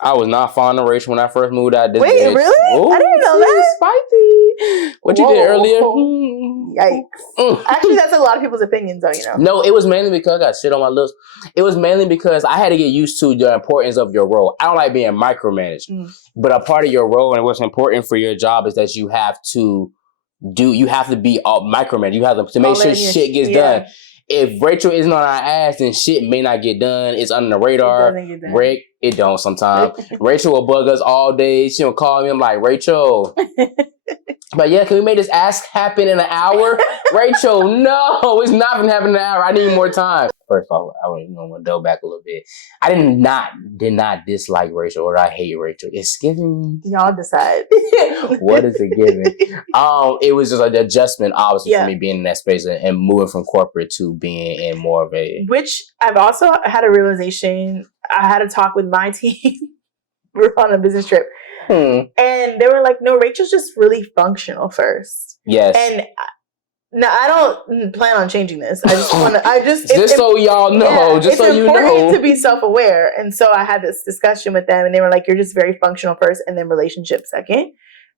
I was not fond of Rachel when I first moved out this Wait, bitch. Really? Ooh, I didn't know that. Spicy. What you did earlier? Yikes. Actually, that's a lot of people's opinions, though, you know. No, it was mainly because I got shit on my lips. It was mainly because I had to get used to the importance of your role. I don't like being micromanaged. But a part of your role and what's important for your job is that you have to be micromanaged. You have to make sure shit gets done. If Rachel isn't on our ass, then shit may not get done. It's under the radar. It don't sometimes. Rachel will bug us all day. She'll call me. I'm like, Rachel. But yeah, can we make this ask happen in an hour? Rachel, no, it's not gonna happen in an hour. I need more time. First off, I want to double back a little bit. I did not dislike Rachel or I hate Rachel. It's giving. Y'all decide. What is it giving? It was just an adjustment, obviously, for me being in that space and moving from corporate to being in more of a. Which I've also had a realization. I had a talk with my team. We were on a business trip. And they were like, no, Rachel's just really functional first. Yes. And now I don't plan on changing this. I just want to, so y'all know, just so you know. It's important to be self-aware. And so I had this discussion with them and they were like, you're just very functional first and then relationship second.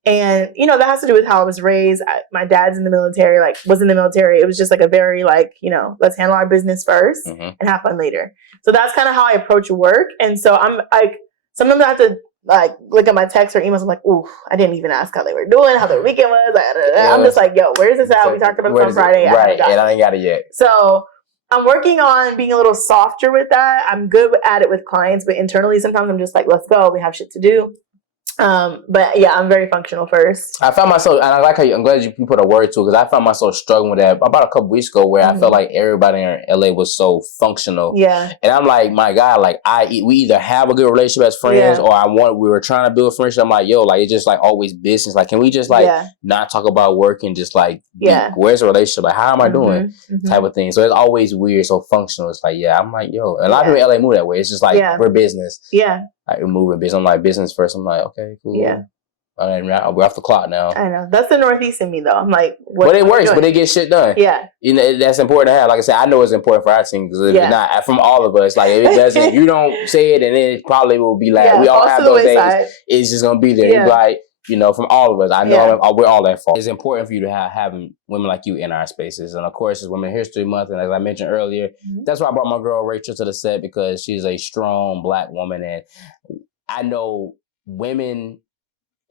And, you know, that has to do with how I was raised. My dad's in the military, was in the military. It was just like a very let's handle our business first and have fun later. So that's kind of how I approach work. And so I'm like, sometimes I have to look at my texts or emails. I'm like, ooh, I didn't even ask how they were doing, how their weekend was. I'm just like, yo, where's this at? We talked about this on Friday. Right, and I ain't got it yet. So I'm working on being a little softer with that. I'm good at it with clients, but internally sometimes I'm just like, let's go. We have shit to do. But yeah, I'm very functional first. I found myself, and I like how I'm glad you put a word to it, because I found myself struggling with that about a couple weeks ago, where I felt like everybody in LA was so functional. Yeah. And I'm like, my God, like we either have a good relationship as friends, or we were trying to build a friendship. I'm like, yo, like it's just like always business. Like, can we just like not talk about work and just like, where's the relationship? Like, how am I doing? Type of thing. So it's always weird, so functional. It's like, yeah, I'm like, yo, and a lot of people in LA move that way. It's just like we're business. Yeah. Like we're moving business. I'm like business first. I'm like, okay, cool. Yeah. We're off the clock now. I know. That's the Northeast in me, though. I'm like, but it works. But it gets shit done. Yeah. You know, that's important to have. Like I said, I know it's important for our team, because if it's not, from all of us, like if it doesn't, you don't say it, and then it probably will be like, we all have those days. It's just going to be there. Yeah. Like, you know, from all of us, I know we're all at fault. It's important for you to have women like you in our spaces. And of course, it's Women's History Month. And as I mentioned earlier, that's why I brought my girl Rachel to the set, because she's a strong Black woman. And I know women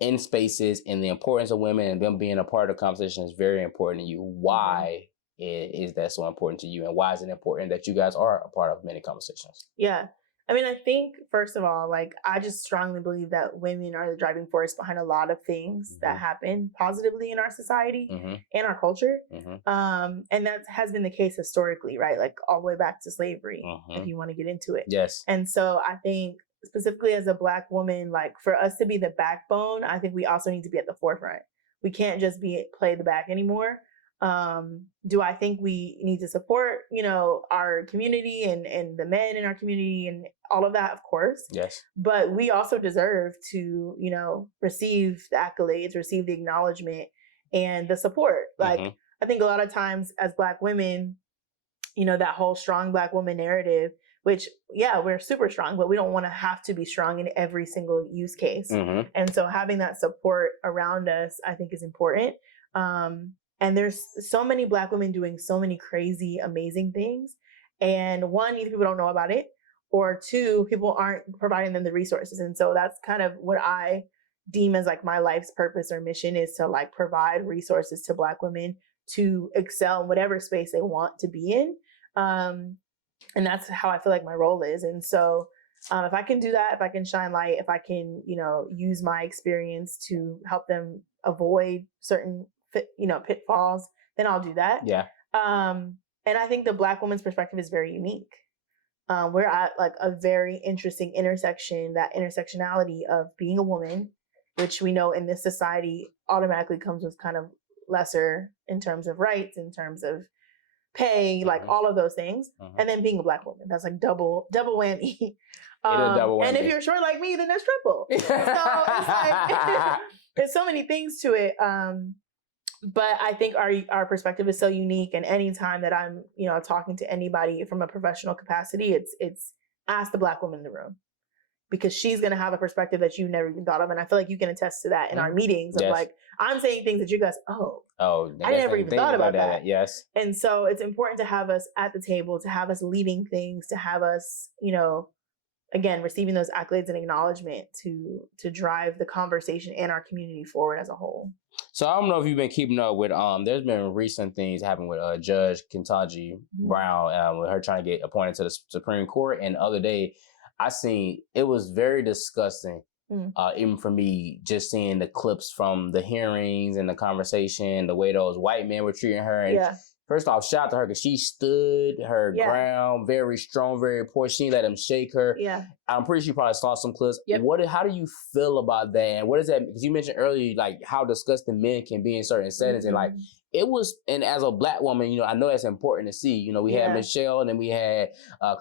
in spaces, and the importance of women and them being a part of the conversation is very important to you. Why is that so important to you, and why is it important that you guys are a part of many conversations? Yeah. I mean, I think, first of all, like, I just strongly believe that women are the driving force behind a lot of things that happen positively in our society and our culture. And that has been the case historically, right? Like all the way back to slavery, if you want to get into it. Yes. And so I think, specifically as a Black woman, like for us to be the backbone, I think we also need to be at the forefront. We can't just play the back anymore. Do I think we need to support, you know, our community and the men in our community and all of that? Of course. Yes. But we also deserve to, you know, receive the accolades, receive the acknowledgement and the support. Like, I think a lot of times as Black women, you know, that whole strong Black woman narrative, which, we're super strong, but we don't want to have to be strong in every single use case. And so having that support around us, I think, is important. And there's so many Black women doing so many crazy, amazing things. And one, either people don't know about it, or two, people aren't providing them the resources. And so that's kind of what I deem as like my life's purpose or mission, is to like provide resources to Black women to excel in whatever space they want to be in. And that's how I feel like my role is. And so if I can do that, if I can shine light, if I can, you know, use my experience to help them avoid certain, you know, pitfalls, then I'll do that. Yeah. And I think the Black woman's perspective is very unique. We're at like a very interesting intersection, that intersectionality of being a woman, which we know in this society automatically comes with kind of lesser in terms of rights, in terms of pay, like all of those things, and then being a Black woman. That's like double whammy. It is double whammy. And if you're short like me, then that's triple. So it's like there's so many things to it. But I think our perspective is so unique, and anytime that I'm, you know, talking to anybody from a professional capacity, it's ask the Black woman in the room, because she's going to have a perspective that you've never even thought of. And I feel like you can attest to that in our meetings of like, I'm saying things that you guys, I never even thought about that. Yes. And so it's important to have us at the table, to have us leading things, to have us, you know, again, receiving those accolades and acknowledgement to drive the conversation and our community forward as a whole. So I don't know if you've been keeping up with, there's been recent things happening with Judge Ketanji Brown, with her trying to get appointed to the Supreme Court. And the other day, I seen, it was very disgusting, even for me, just seeing the clips from the hearings and the conversation, the way those white men were treating her. And first off, shout out to her, because she stood her ground, very strong, very important. She let him shake her. Yeah. I'm pretty sure you probably saw some clips. Yep. How do you feel about that? And what is that? Because you mentioned earlier, like, how disgusting men can be in certain settings. And like, it was, and as a Black woman, you know, I know that's important to see. You know, we had Michelle, and then we had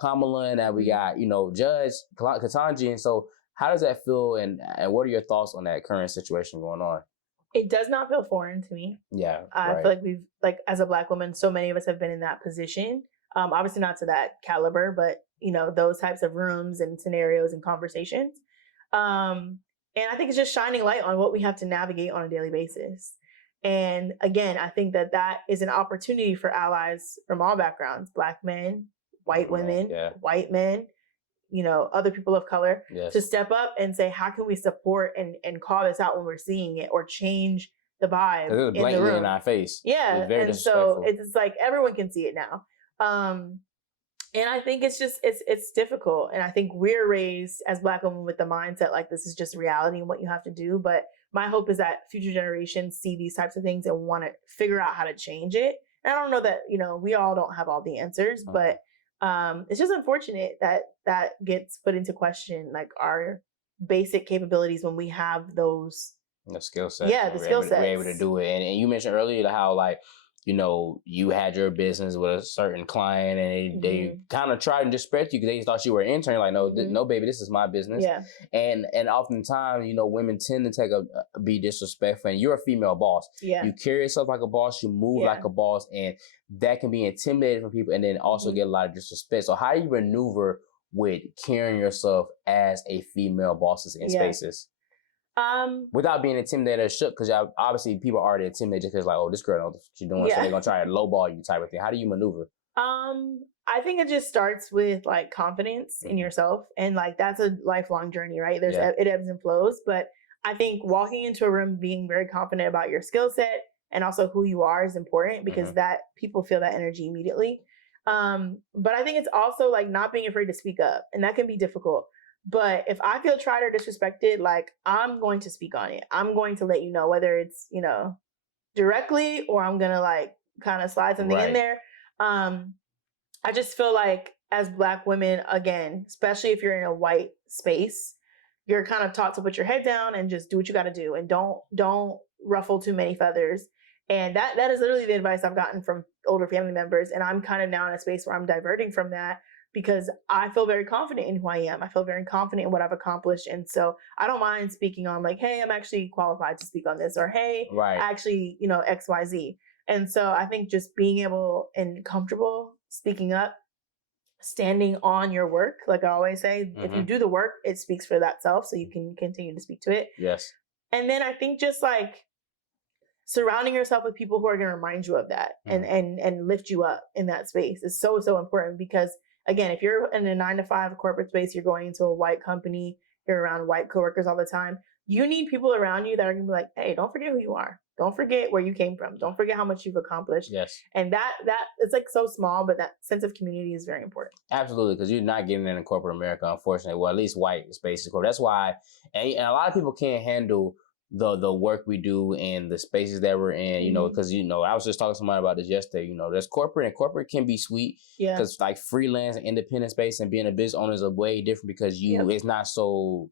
Kamala, and now we got, you know, Judge Ketanji. And so how does that feel? And what are your thoughts on that current situation going on? It does not feel foreign to me. Yeah. I feel like we've, like, as a Black woman, so many of us have been in that position. Obviously not to that caliber, but, you know, those types of rooms and scenarios and conversations. And I think it's just shining light on what we have to navigate on a daily basis. And again, I think that is an opportunity for allies from all backgrounds, Black men, white women, white men, you know, other people of color, to step up and say, how can we support and call this out when we're seeing it, or change the vibe it was blatantly in the room. In our face. Yeah. And so it's like everyone can see it now. And I think it's just, it's difficult. And I think we're raised as Black women with the mindset like this is just reality and what you have to do. But my hope is that future generations see these types of things and want to figure out how to change it. And I don't know that, we all don't have all the answers, but it's just unfortunate that that gets put into question, like our basic capabilities when we have those. The skill sets. Yeah, the skill sets. We're able to do it. And you mentioned earlier how, like, you had your business with a certain client and they kind of tried to disrespect you because they thought you were an intern. Like, no, baby, this is my business. Yeah. And oftentimes, women tend to be disrespectful. And you're a female boss. Yeah. You carry yourself like a boss. You move like a boss. And that can be intimidating for people and then also get a lot of disrespect. So how do you maneuver with carrying yourself as a female boss in spaces? Without being intimidated or shook, because obviously people are already intimidated just because, like, oh, this girl knows what she's doing, so they're gonna try to lowball you type of thing. How do you maneuver? I think it just starts with like confidence in yourself, and like that's a lifelong journey, right? It ebbs and flows, but I think walking into a room being very confident about your skill set and also who you are is important because that people feel that energy immediately. But I think it's also like not being afraid to speak up, and that can be difficult. But if I feel tried or disrespected, like I'm going to speak on it. I'm going to let you know whether it's, directly or I'm going to like kind of slide something in there. I just feel like as Black women, again, especially if you're in a white space, you're kind of taught to put your head down and just do what you got to do and don't ruffle too many feathers. And that is literally the advice I've gotten from older family members. And I'm kind of now in a space where I'm diverting from that, because I feel very confident in who I am. I feel very confident in what I've accomplished. And so I don't mind speaking on like, hey, I'm actually qualified to speak on this, or hey, actually, X, Y, Z. And so I think just being able and comfortable speaking up, standing on your work, like I always say, if you do the work, it speaks for that self. So you can continue to speak to it. Yes. And then I think just like surrounding yourself with people who are going to remind you of that and lift you up in that space is so, so important. Because again, if you're in a 9-to-5 corporate space, you're going into a white company, you're around white coworkers all the time, you need people around you that are going to be like, hey, don't forget who you are. Don't forget where you came from. Don't forget how much you've accomplished. Yes. And that it's like so small, but that sense of community is very important. Absolutely, because you're not getting it in corporate America, unfortunately. Well, at least white spaces. That's why, and a lot of people can't handle the work we do and the spaces that we're in, because, I was just talking to somebody about this yesterday, there's corporate, and corporate can be sweet because like freelance and independent space and being a business owner is a way different because it's not so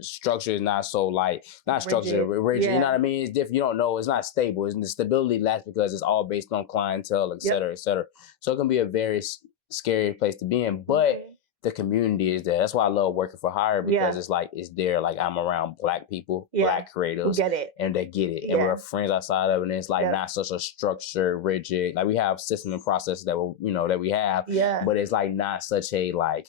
structured, not so like, not structured, rigid, you know what I mean? It's different. You don't know, it's not stable. The stability lasts because it's all based on clientele, et cetera, et cetera. So it can be a very scary place to be in, but the community is there. That's why I love working for hire, because it's like, it's there. Like I'm around Black people, Black creators, get it, and they get it, and we're friends outside of it. And it's like not such a structured, rigid. Like we have system and processes that that we have, but it's like not such a like,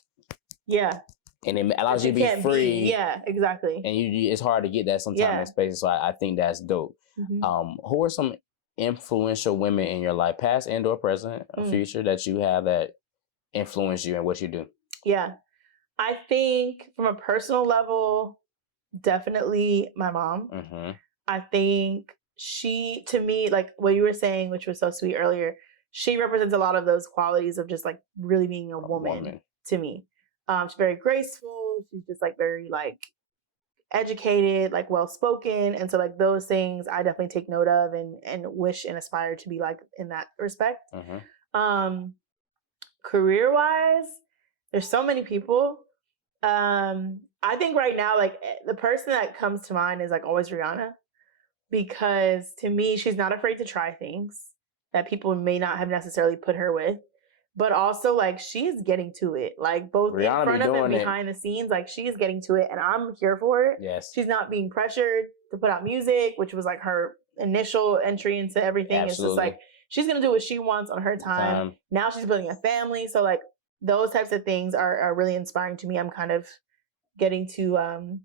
and it allows you to be free. Exactly. And it's hard to get that sometimes in spaces. So I think that's dope. Who are some influential women in your life, past and or present, or future, that you have that influence you in what you do? Yeah. I think from a personal level, definitely my mom. I think she, to me, like what you were saying, which was so sweet earlier, she represents a lot of those qualities of just like really being a woman to me. She's very graceful. She's just like very like educated, like well-spoken. And so like those things I definitely take note of and wish and aspire to be like in that respect. Career-wise, there's so many people. I think right now, like the person that comes to mind is like always Rihanna, because to me, she's not afraid to try things that people may not have necessarily put her with, but also like she is getting to it, like both Rihanna in front of and behind the scenes, like she is getting to it, and I'm here for it. Yes. She's not being pressured to put out music, which was like her initial entry into everything. Absolutely. It's just like she's gonna do what she wants on her time. Now she's building a family, so like those types of things are really inspiring to me. I'm kind of getting to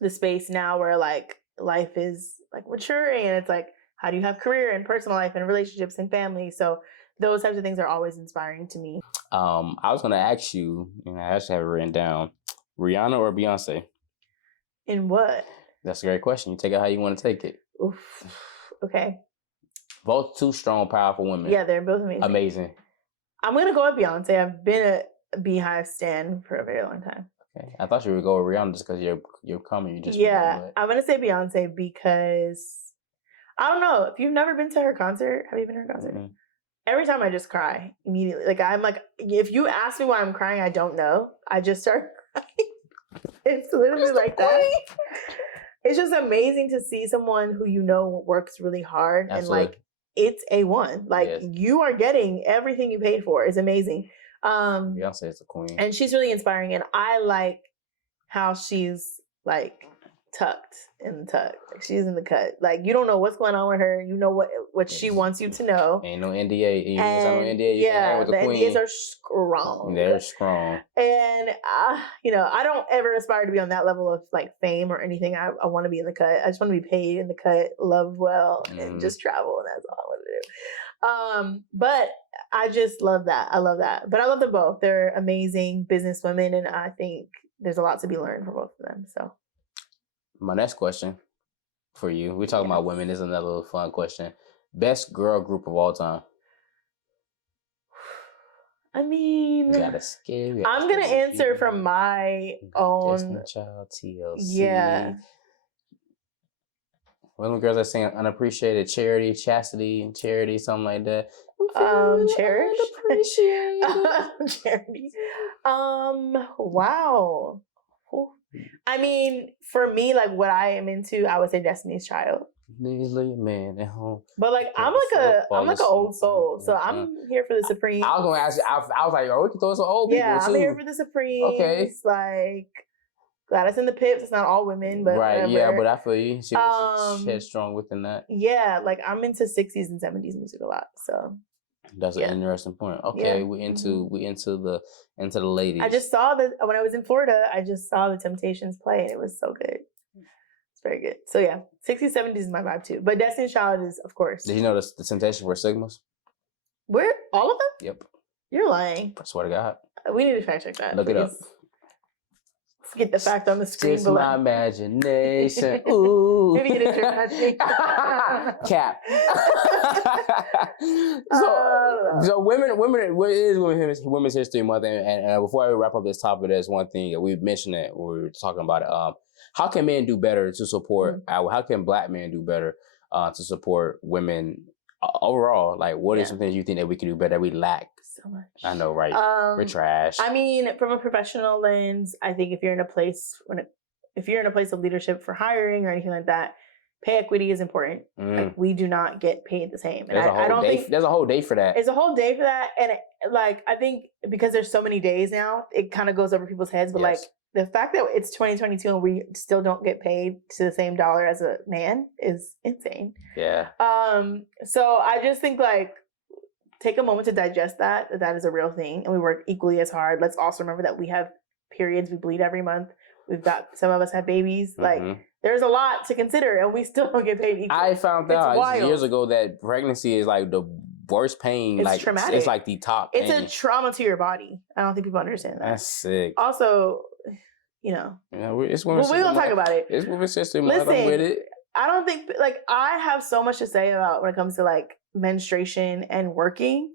the space now where like life is like maturing, and it's like, how do you have career and personal life and relationships and family? So those types of things are always inspiring to me. I was going to ask you, and I actually have it written down, Rihanna or Beyonce? In what? That's a great question. You take it how you want to take it. Oof. Okay. Both two strong, powerful women. Yeah, they're both amazing. Amazing. I'm gonna go with Beyonce. I've been a Beehive stan for a very long time. Okay. I thought you would go with Rihanna just because you're coming. You just I'm gonna say Beyonce because I don't know if you've never been to her concert. Have you been to her concert? Mm-hmm. Every time I just cry immediately. Like I'm like, if you ask me why I'm crying, I don't know. I just start crying. It's literally like that. It's just amazing to see someone who you know works really hard. Absolutely. And like it's A1. Like you are getting everything you paid for. It's amazing. Beyonce is a queen. And she's really inspiring. And I like how she's like tucked in the tuck. Like she's in the cut. Like you don't know what's going on with her. You know what she wants you to know. Ain't no NDA. You ain't no NDA. You yeah, with the queen. NDAs are strong. They're strong. And I don't ever aspire to be on that level of like fame or anything. I want to be in the cut. I just want to be paid in the cut, loved well, and just travel. And that's all I want to do. But I just love that. I love that. But I love them both. They're amazing business women, and I think there's a lot to be learned from both of them. So. My next question for you. We're talking about women. This is another little fun question. Best girl group of all time. I mean, I'm going to answer from my own. Destiny Child, TLC. Yeah. One of the girls that sing Unappreciated, Charity, Chastity, and Charity, something like that. Cherish? Charity. Wow. I mean, for me, like what I am into, I would say Destiny's Child. Please leave your man at home. But like I'm like an old soul, so I'm here for the Supremes. I was gonna ask you. I was like, oh, we can throw some old people too. Yeah, I'm here for the Supremes. Okay, like Gladys and the Pips. It's not all women, but right. Whatever. Yeah, but I feel you. She was headstrong within that. Yeah, like I'm into 60s and 70s music a lot. So that's an interesting point. Okay, we into the ladies. I just saw when I was in Florida. I just saw the Temptations play, and it was so good. It's very good. So yeah, 60s, 70s is my vibe too. But Destiny's Child is, of course. Did you know the Temptations were Sigmas? Where all of them? Yep. You're lying. I swear to God. We need to fact check that. Look it up. Let's get the fact on the screen. Just my imagination. Ooh. Maybe get into your imagination. Cap. So Women's History Month, and before I wrap up this topic, there's one thing that we've mentioned that we were talking about it. How can men do better to support? How can Black men do better to support women overall? Like, what are some things you think that we can do better that we lack? So much. I know, right? We're trash. I mean, from a professional lens, I think if you're in a place of leadership for hiring or anything like that, pay equity is important. Like, we do not get paid the same. And I don't think there's a whole day for that. It's a whole day for that. And I think because there's so many days now, it kind of goes over people's heads. But like the fact that it's 2022 and we still don't get paid to the same dollar as a man is insane. Yeah. So I just think like, take a moment to digest that is a real thing, and we work equally as hard. Let's also remember that we have periods, we bleed every month. Some of us have babies. Like, there's a lot to consider, and we still don't get paid equally. I found out years ago that pregnancy is like the worst pain. It's like traumatic. It's like the top pain. It's a trauma to your body. I don't think people understand that. That's sick. Also, it's we're gonna talk about it. It's Women's History Month. I'm with it. I don't think I have so much to say about when it comes to like menstruation and working,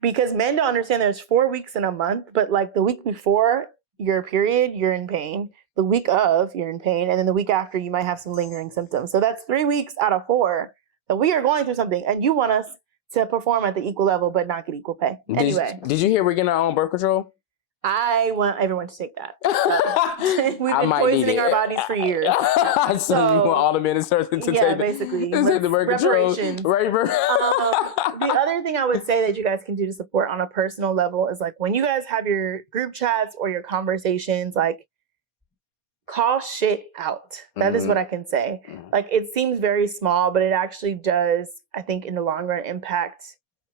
because men don't understand there's 4 weeks in a month, but like the week before your period, you're in pain. The week of, you're in pain. And then the week after, you might have some lingering symptoms. So that's 3 weeks out of 4 that we are going through something, and you want us to perform at the equal level, but not get equal pay. Anyway. Did you hear we're getting our own birth control? I want everyone to take that. We've been poisoning our bodies for years. So you want all the men to take basically. The birth control. Right. The other thing I would say that you guys can do to support on a personal level is like when you guys have your group chats or your conversations, like call shit out. That is what I can say. Like it seems very small, but it actually does, I think, in the long run impact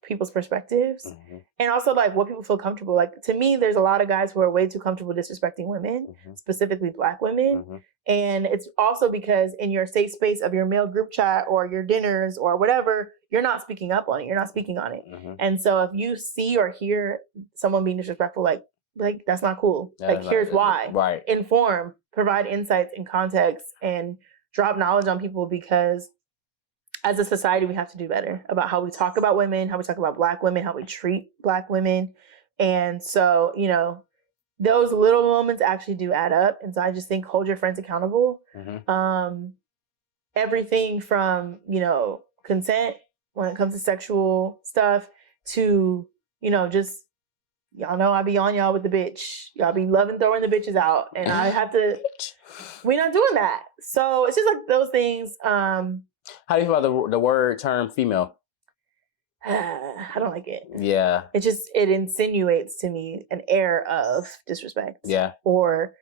people's perspectives and also like what people feel comfortable. Like to me, there's a lot of guys who are way too comfortable disrespecting women, specifically Black women. And it's also because in your safe space of your male group chat or your dinners or whatever, you're not speaking up on it. You're not speaking on it. And so if you see or hear someone being disrespectful, like that's not cool. Here's why. Right. Inform, provide insights and context, and drop knowledge on people, because as a society, we have to do better about how we talk about women, how we talk about Black women, how we treat Black women. And so, you know, those little moments actually do add up. And so I just think hold your friends accountable. Everything from, you know, consent when it comes to sexual stuff to, you know, just, y'all know I be on y'all with the bitch. Y'all be loving throwing the bitches out. And I have to, we're not doing that. So it's just like those things. How do you feel about the word term female? I don't like it. Yeah. It insinuates to me an air of disrespect. Yeah. Or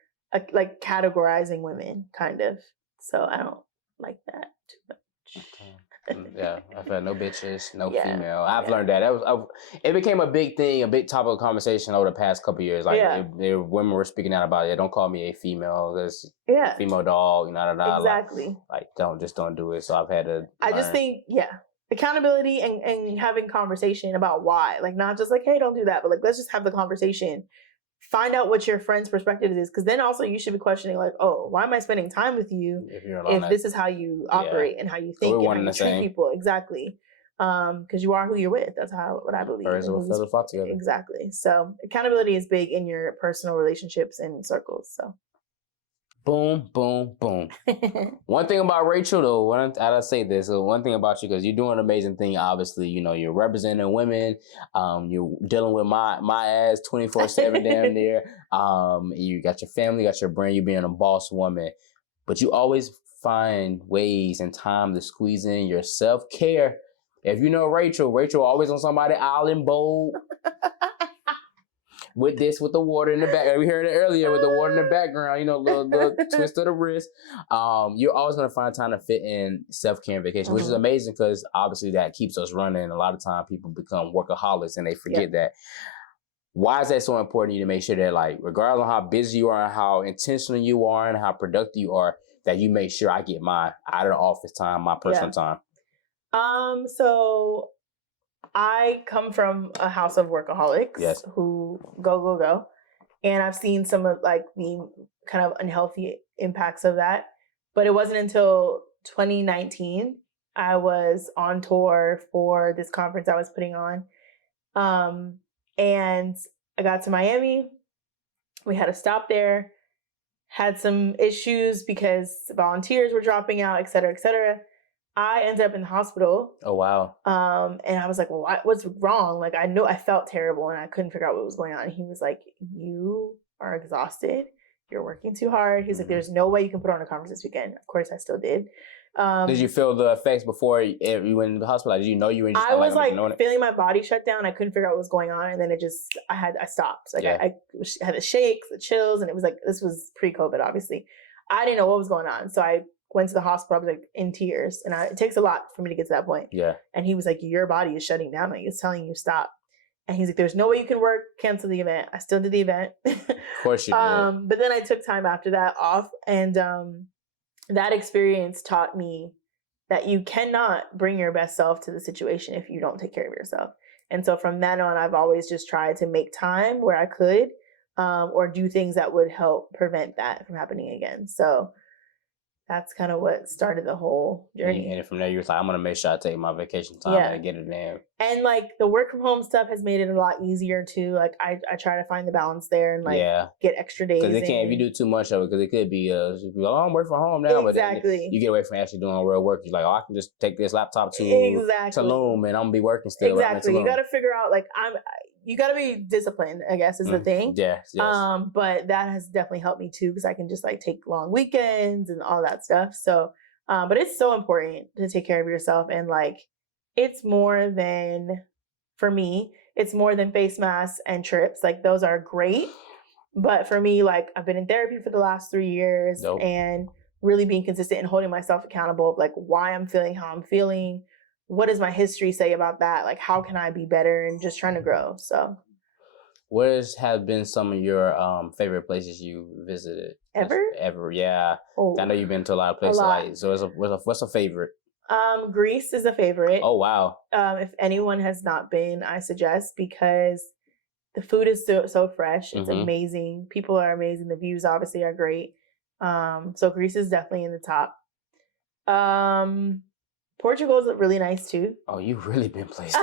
like categorizing women, kind of. So I don't like that too much. Okay. Yeah, I've had no bitches, no female. I've learned that. It became a big thing, a big topic of conversation over the past couple of years. Like, women were speaking out about it. Don't call me a female. There's female dog. Exactly. Like, don't do it. So I've had to. I just think, accountability and having conversation about why. Like, not just like, hey, don't do that, but like, let's just have the conversation. Find out what your friend's perspective is, because then also you should be questioning like, oh, why am I spending time with you if this is how you operate and how you think and how you treat people? Exactly. Because you are who you're with. That's what I believe. Birds will feather flock together. Exactly. So accountability is big in your personal relationships and circles. So. Boom, boom, boom. One thing about Rachel, though, I gotta say this. One thing about you, because you're doing an amazing thing, obviously. You know, you're representing women. You're dealing with my ass 24/7 damn near. You got your family, got your brand, you being a boss woman. But you always find ways and time to squeeze in your self-care. If you know Rachel always on somebody's island boat. With the water in the back. We heard it earlier with the water in the background, you know, little twist of the wrist. You're always going to find time to fit in self-care and vacation, which is amazing because obviously that keeps us running. A lot of time people become workaholics and they forget that. Why is that so important to you to make sure that, like, regardless of how busy you are and how intentional you are and how productive you are, that you make sure I get my out of the office time, my personal time? So I come from a house of workaholics who go. And I've seen some of like the kind of unhealthy impacts of that. But it wasn't until 2019 I was on tour for this conference I was putting on. And I got to Miami. We had to stop there. Had some issues because volunteers were dropping out, et cetera, et cetera. I ended up in the hospital. Oh, wow. And I was like, well, what's wrong? Like, I felt terrible and I couldn't figure out what was going on. And he was like, you are exhausted. You're working too hard. He's like, there's no way you can put on a conference this weekend. Of course, I still did. Did you feel the effects before you went to the hospital? Like, did you know you were just I was like feeling my body shut down. I couldn't figure out what was going on. And then I stopped. Like I had the shakes, the chills. And it was like, this was pre-COVID, obviously. I didn't know what was going on. So I went to the hospital. I was like in tears. And it takes a lot for me to get to that point. Yeah. And he was like, your body is shutting down. Like, it's telling you stop. And he's like, there's no way you can work. Cancel the event. I still did the event. Of course you did. But then I took time after that off. And that experience taught me that you cannot bring your best self to the situation if you don't take care of yourself. And so from then on, I've always just tried to make time where I could or do things that would help prevent that from happening again. So that's kind of what started the whole journey. And from there, you were like, I'm going to make sure I take my vacation time and get it in. And like the work from home stuff has made it a lot easier too. Like I try to find the balance there and like get extra days. Because if you do too much of it, because it could be, I'm working from home now. Exactly. But you get away from actually doing real work. You're like, I can just take this laptop to Tulum and I'm going to be working still. Exactly. You got to figure out like, you got to be disciplined, I guess, is the thing. Yes. But that has definitely helped me too, because I can just like take long weekends and all that stuff. So, but it's so important to take care of yourself. And like, it's more than, for me, it's more than face masks and trips. Like those are great. But for me, like I've been in therapy for the last 3 years and really being consistent and holding myself accountable of like why I'm feeling how I'm feeling. What does my history say about that? Like, how can I be better and just trying to grow? So, what have been some of your favorite places you visited? Ever, yeah. Oh, I know you've been to a lot of places. Like, so what's a favorite? Greece is a favorite. Oh, wow. If anyone has not been, I suggest, because the food is so fresh. It's amazing. People are amazing. The views obviously are great. So Greece is definitely in the top. Portugal is really nice too. Oh, you really been places.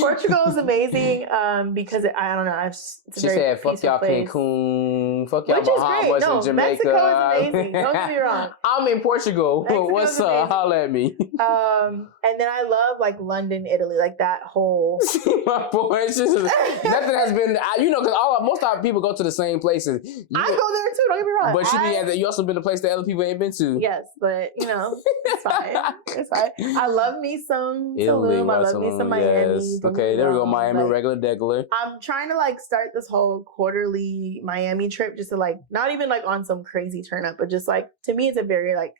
Portugal is amazing because I don't know. It's she said, "Fuck y'all place. Cancun, fuck y'all Bahamas and Jamaica." Mexico is amazing. Don't get me wrong. I'm in Portugal. What's up? Holla at me. And then I love like London, Italy, like that whole. My boy, it's just nothing has been. Because most of people go to the same places. I go there too. Don't get me wrong. But you also been to places that other people ain't been to. Yes, but it's fine. It's fine. I love me some Tulum. I love me some Miami. Yes. Okay, there we go. Miami, regular degular. I'm trying to like start this whole quarterly Miami trip just to like not even like on some crazy turn up, but just like to me it's a very like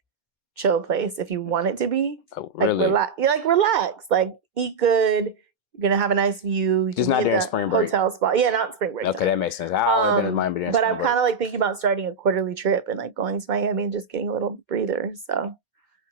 chill place if you want it to be. Oh, really? Relax. Like eat good. You're gonna have a nice view. You just not during spring break. Hotel spot. Yeah, not spring break. Okay, that makes sense. I've only been in Miami during spring break. But I'm kind of like thinking about starting a quarterly trip and like going to Miami and just getting a little breather. So.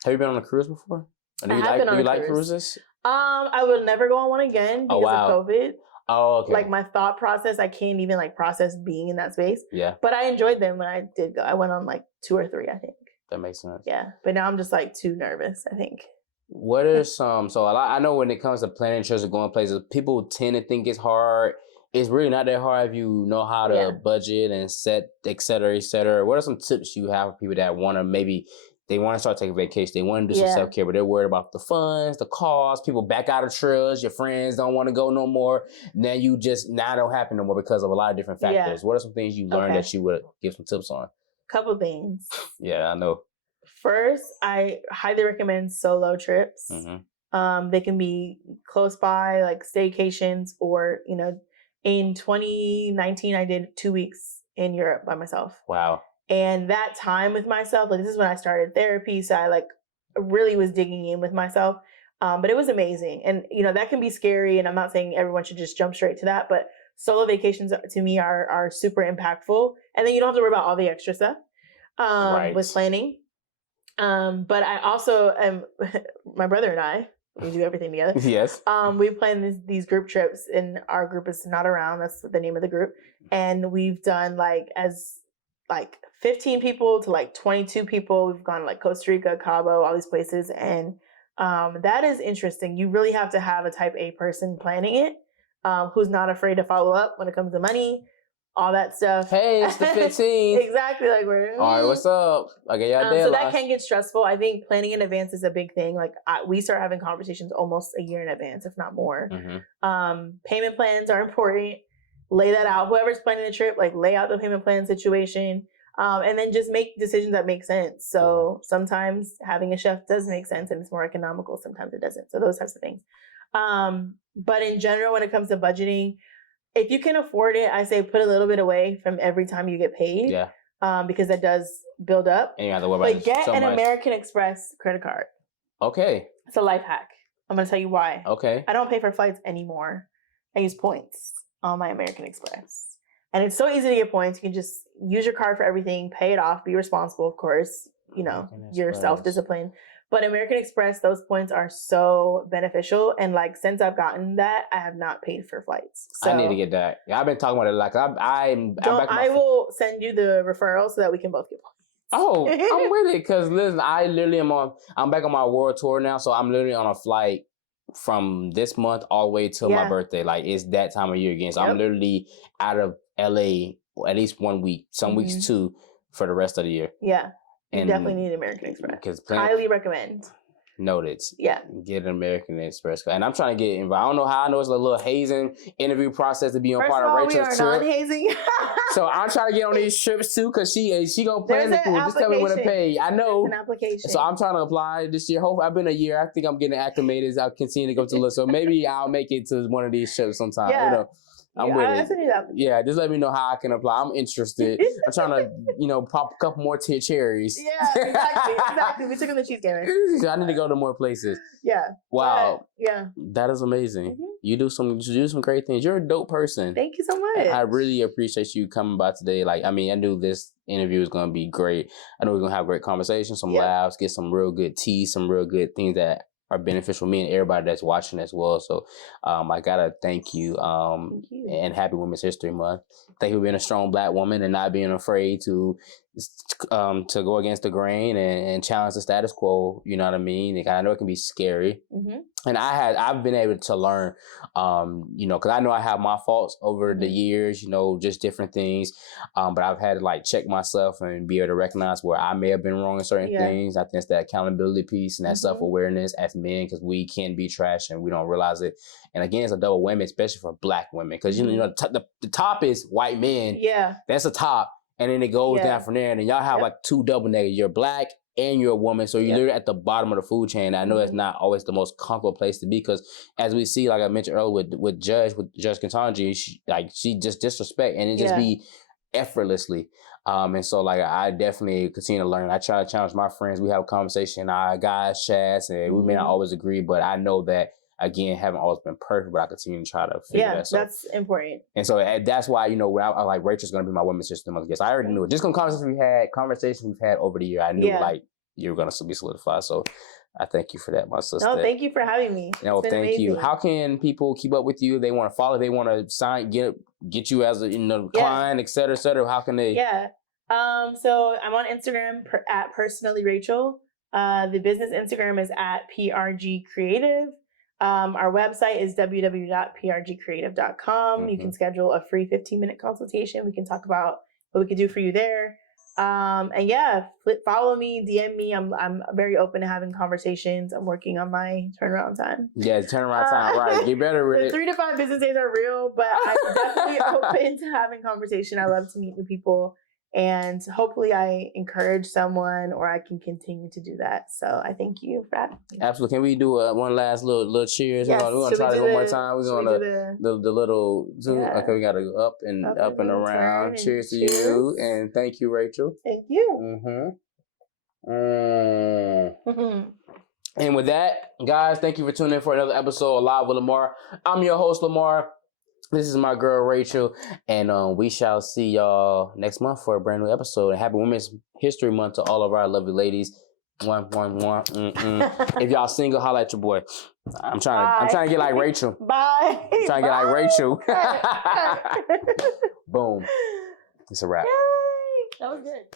Have you been on a cruise before? Do you like cruises? I will never go on one again because of COVID. Oh, okay. Like my thought process, I can't even like process being in that space. Yeah. But I enjoyed them when I did go. I went on like 2 or 3, I think. That makes sense. Yeah. But now I'm just like too nervous, I think. What are some, I know when it comes to planning trips or going places, people tend to think it's hard. It's really not that hard if you know how to budget and set, et cetera, et cetera. What are some tips you have for people that want to they want to start taking vacation. They want to do some self-care, but they're worried about the funds, the cost. People back out of trips. Your friends don't want to go no more. Now don't happen no more because of a lot of different factors. What are some things you learned that you would give some tips on? Couple things. Yeah, I know. First, I highly recommend solo trips. Mm-hmm. They can be close by, like staycations, or, in 2019, I did 2 weeks in Europe by myself. Wow. And that time with myself, like this is when I started therapy. So I like really was digging in with myself. But it was amazing. And, that can be scary. And I'm not saying everyone should just jump straight to that, but solo vacations to me are super impactful. And then you don't have to worry about all the extra stuff with planning. But I also am, my brother and I, we do everything together. Yes. We plan these group trips, and our group is Not Around. That's the name of the group. And we've done like 15 people to like 22 people. We've gone to like Costa Rica, Cabo, all these places. And that is interesting. You really have to have a type A person planning it, who's not afraid to follow up when it comes to money, all that stuff. Hey, it's the 15th. Exactly. Like we're all right. What's up? Okay, y'all so that can get stressful. I think planning in advance is a big thing. Like we start having conversations almost a year in advance, if not more. Mm-hmm. Payment plans are important. Lay that out. Whoever's planning the trip, like lay out the payment plan situation. And then just make decisions that make sense. So sometimes having a chef does make sense and it's more economical. Sometimes it doesn't. So those types of things. But in general, when it comes to budgeting, if you can afford it, I say put a little bit away from every time you get paid. Yeah. Because that does build up. And you have to worry about get an American Express credit card. Okay. It's a life hack. I'm going to tell you why. Okay. I don't pay for flights anymore. I use points on my American Express. And it's so easy to get points. You can just use your card for everything, pay it off, be responsible, of course. You're self-disciplined. But American Express, those points are so beneficial. And like since I've gotten that, I have not paid for flights. So, I need to get that. Yeah, I've been talking about it. Like I will send you the referral so that we can both get points. Oh, I'm with it. Because listen, I literally I'm back on my world tour now. So I'm literally on a flight from this month all the way till my birthday. Like it's that time of year again. So I'm literally out of LA at least 1 week, some weeks too, for the rest of the year. Yeah. You definitely need American Express. Highly recommend. Noted. Yeah. Get an American Express. And I'm trying to get involved. I don't know how. I know it's a little hazing interview process to be on part of Rachel's trip. We are non-hazing. So I'm trying to get on these trips too because she gonna plan the cruise. Just tell me when to pay. I know. There's an application. So I'm trying to apply this year. Hopefully, I've been a year. I think I'm getting acclimated. I'll continue to go to look. So maybe I'll make it to one of these trips sometime. Yeah. I'm with it. Yeah, just let me know how I can apply. I'm interested. I'm trying to, pop a couple more cherries. Yeah, exactly. We took them to Cheesecake. I need to go to more places. Yeah. Wow. Yeah. That is amazing. Mm-hmm. You do some great things. You're a dope person. Thank you so much. I really appreciate you coming by today. Like, I knew this interview was going to be great. I know we're going to have great conversations, some laughs, get some real good tea, some real good things that are beneficial for me and everybody that's watching as well. So I gotta thank you. And happy Women's History Month. Thank you for being a strong Black woman and not being afraid to to go against the grain and challenge the status quo. You know what I mean? Like, I know it can be scary. Mm-hmm. And I've been able to learn, because I know I have my faults over the years, just different things. But I've had to like check myself and be able to recognize where I may have been wrong in certain things. I think it's that accountability piece and that self-awareness as men, because we can be trash and we don't realize it. And again, it's a double whammy, especially for Black women, because the top is white men. Yeah, that's the top, and then it goes down from there. And then y'all have like two double negatives. You're Black and you're a woman, so you're literally at the bottom of the food chain. I know that's not always the most comfortable place to be, because as we see, like I mentioned earlier with Judge Ketanji, she just disrespect, and it just be effortlessly. And so like I definitely continue to learn. I try to challenge my friends. We have a conversation, our guys, chats, and we may not always agree, but I know that, again, haven't always been perfect, but I continue to try to figure that out. So that's important. And so that's why, when I like, Rachel's going to be my Women's History Month guest. I already knew it. Just from conversations we've had over the year, I knew like you were going to be solidified. So I thank you for that, my sister. No, thank you for having me. No, thank amazing. You. How can people keep up with you? They want to follow, they want to sign, get you as a client, et cetera, et cetera. How can they? Yeah. So I'm on Instagram at Personally Rachel. The business Instagram is at PRG Creative. Our website is www.prgcreative.com. You can schedule a free 15-minute consultation. We can talk about what we can do for you there. Follow me, DM me. I'm very open to having conversations. I'm working on my turnaround time. Yeah, turnaround time, right. Get better with it. 3 to 5 business days are real, but I'm definitely open to having conversation. I love to meet new people. And hopefully I encourage someone, or I can continue to do that. So I thank you for having me. Absolutely. Can we do one last little cheers? Yes. We're going to try this one more time. We're going to the little zoom. Yeah. Okay, we got to go up and around. Cheers to you. And thank you, Rachel. Thank you. And with that, guys, thank you for tuning in for another episode of Live with Lamar. I'm your host, Lamar. This is my girl, Rachel, and we shall see y'all next month for a brand new episode. And happy Women's History Month to all of our lovely ladies. One. If y'all single, holla at your boy. I'm trying to get like Rachel. Bye. I'm trying to get like Rachel. Boom. It's a wrap. Yay. That was good.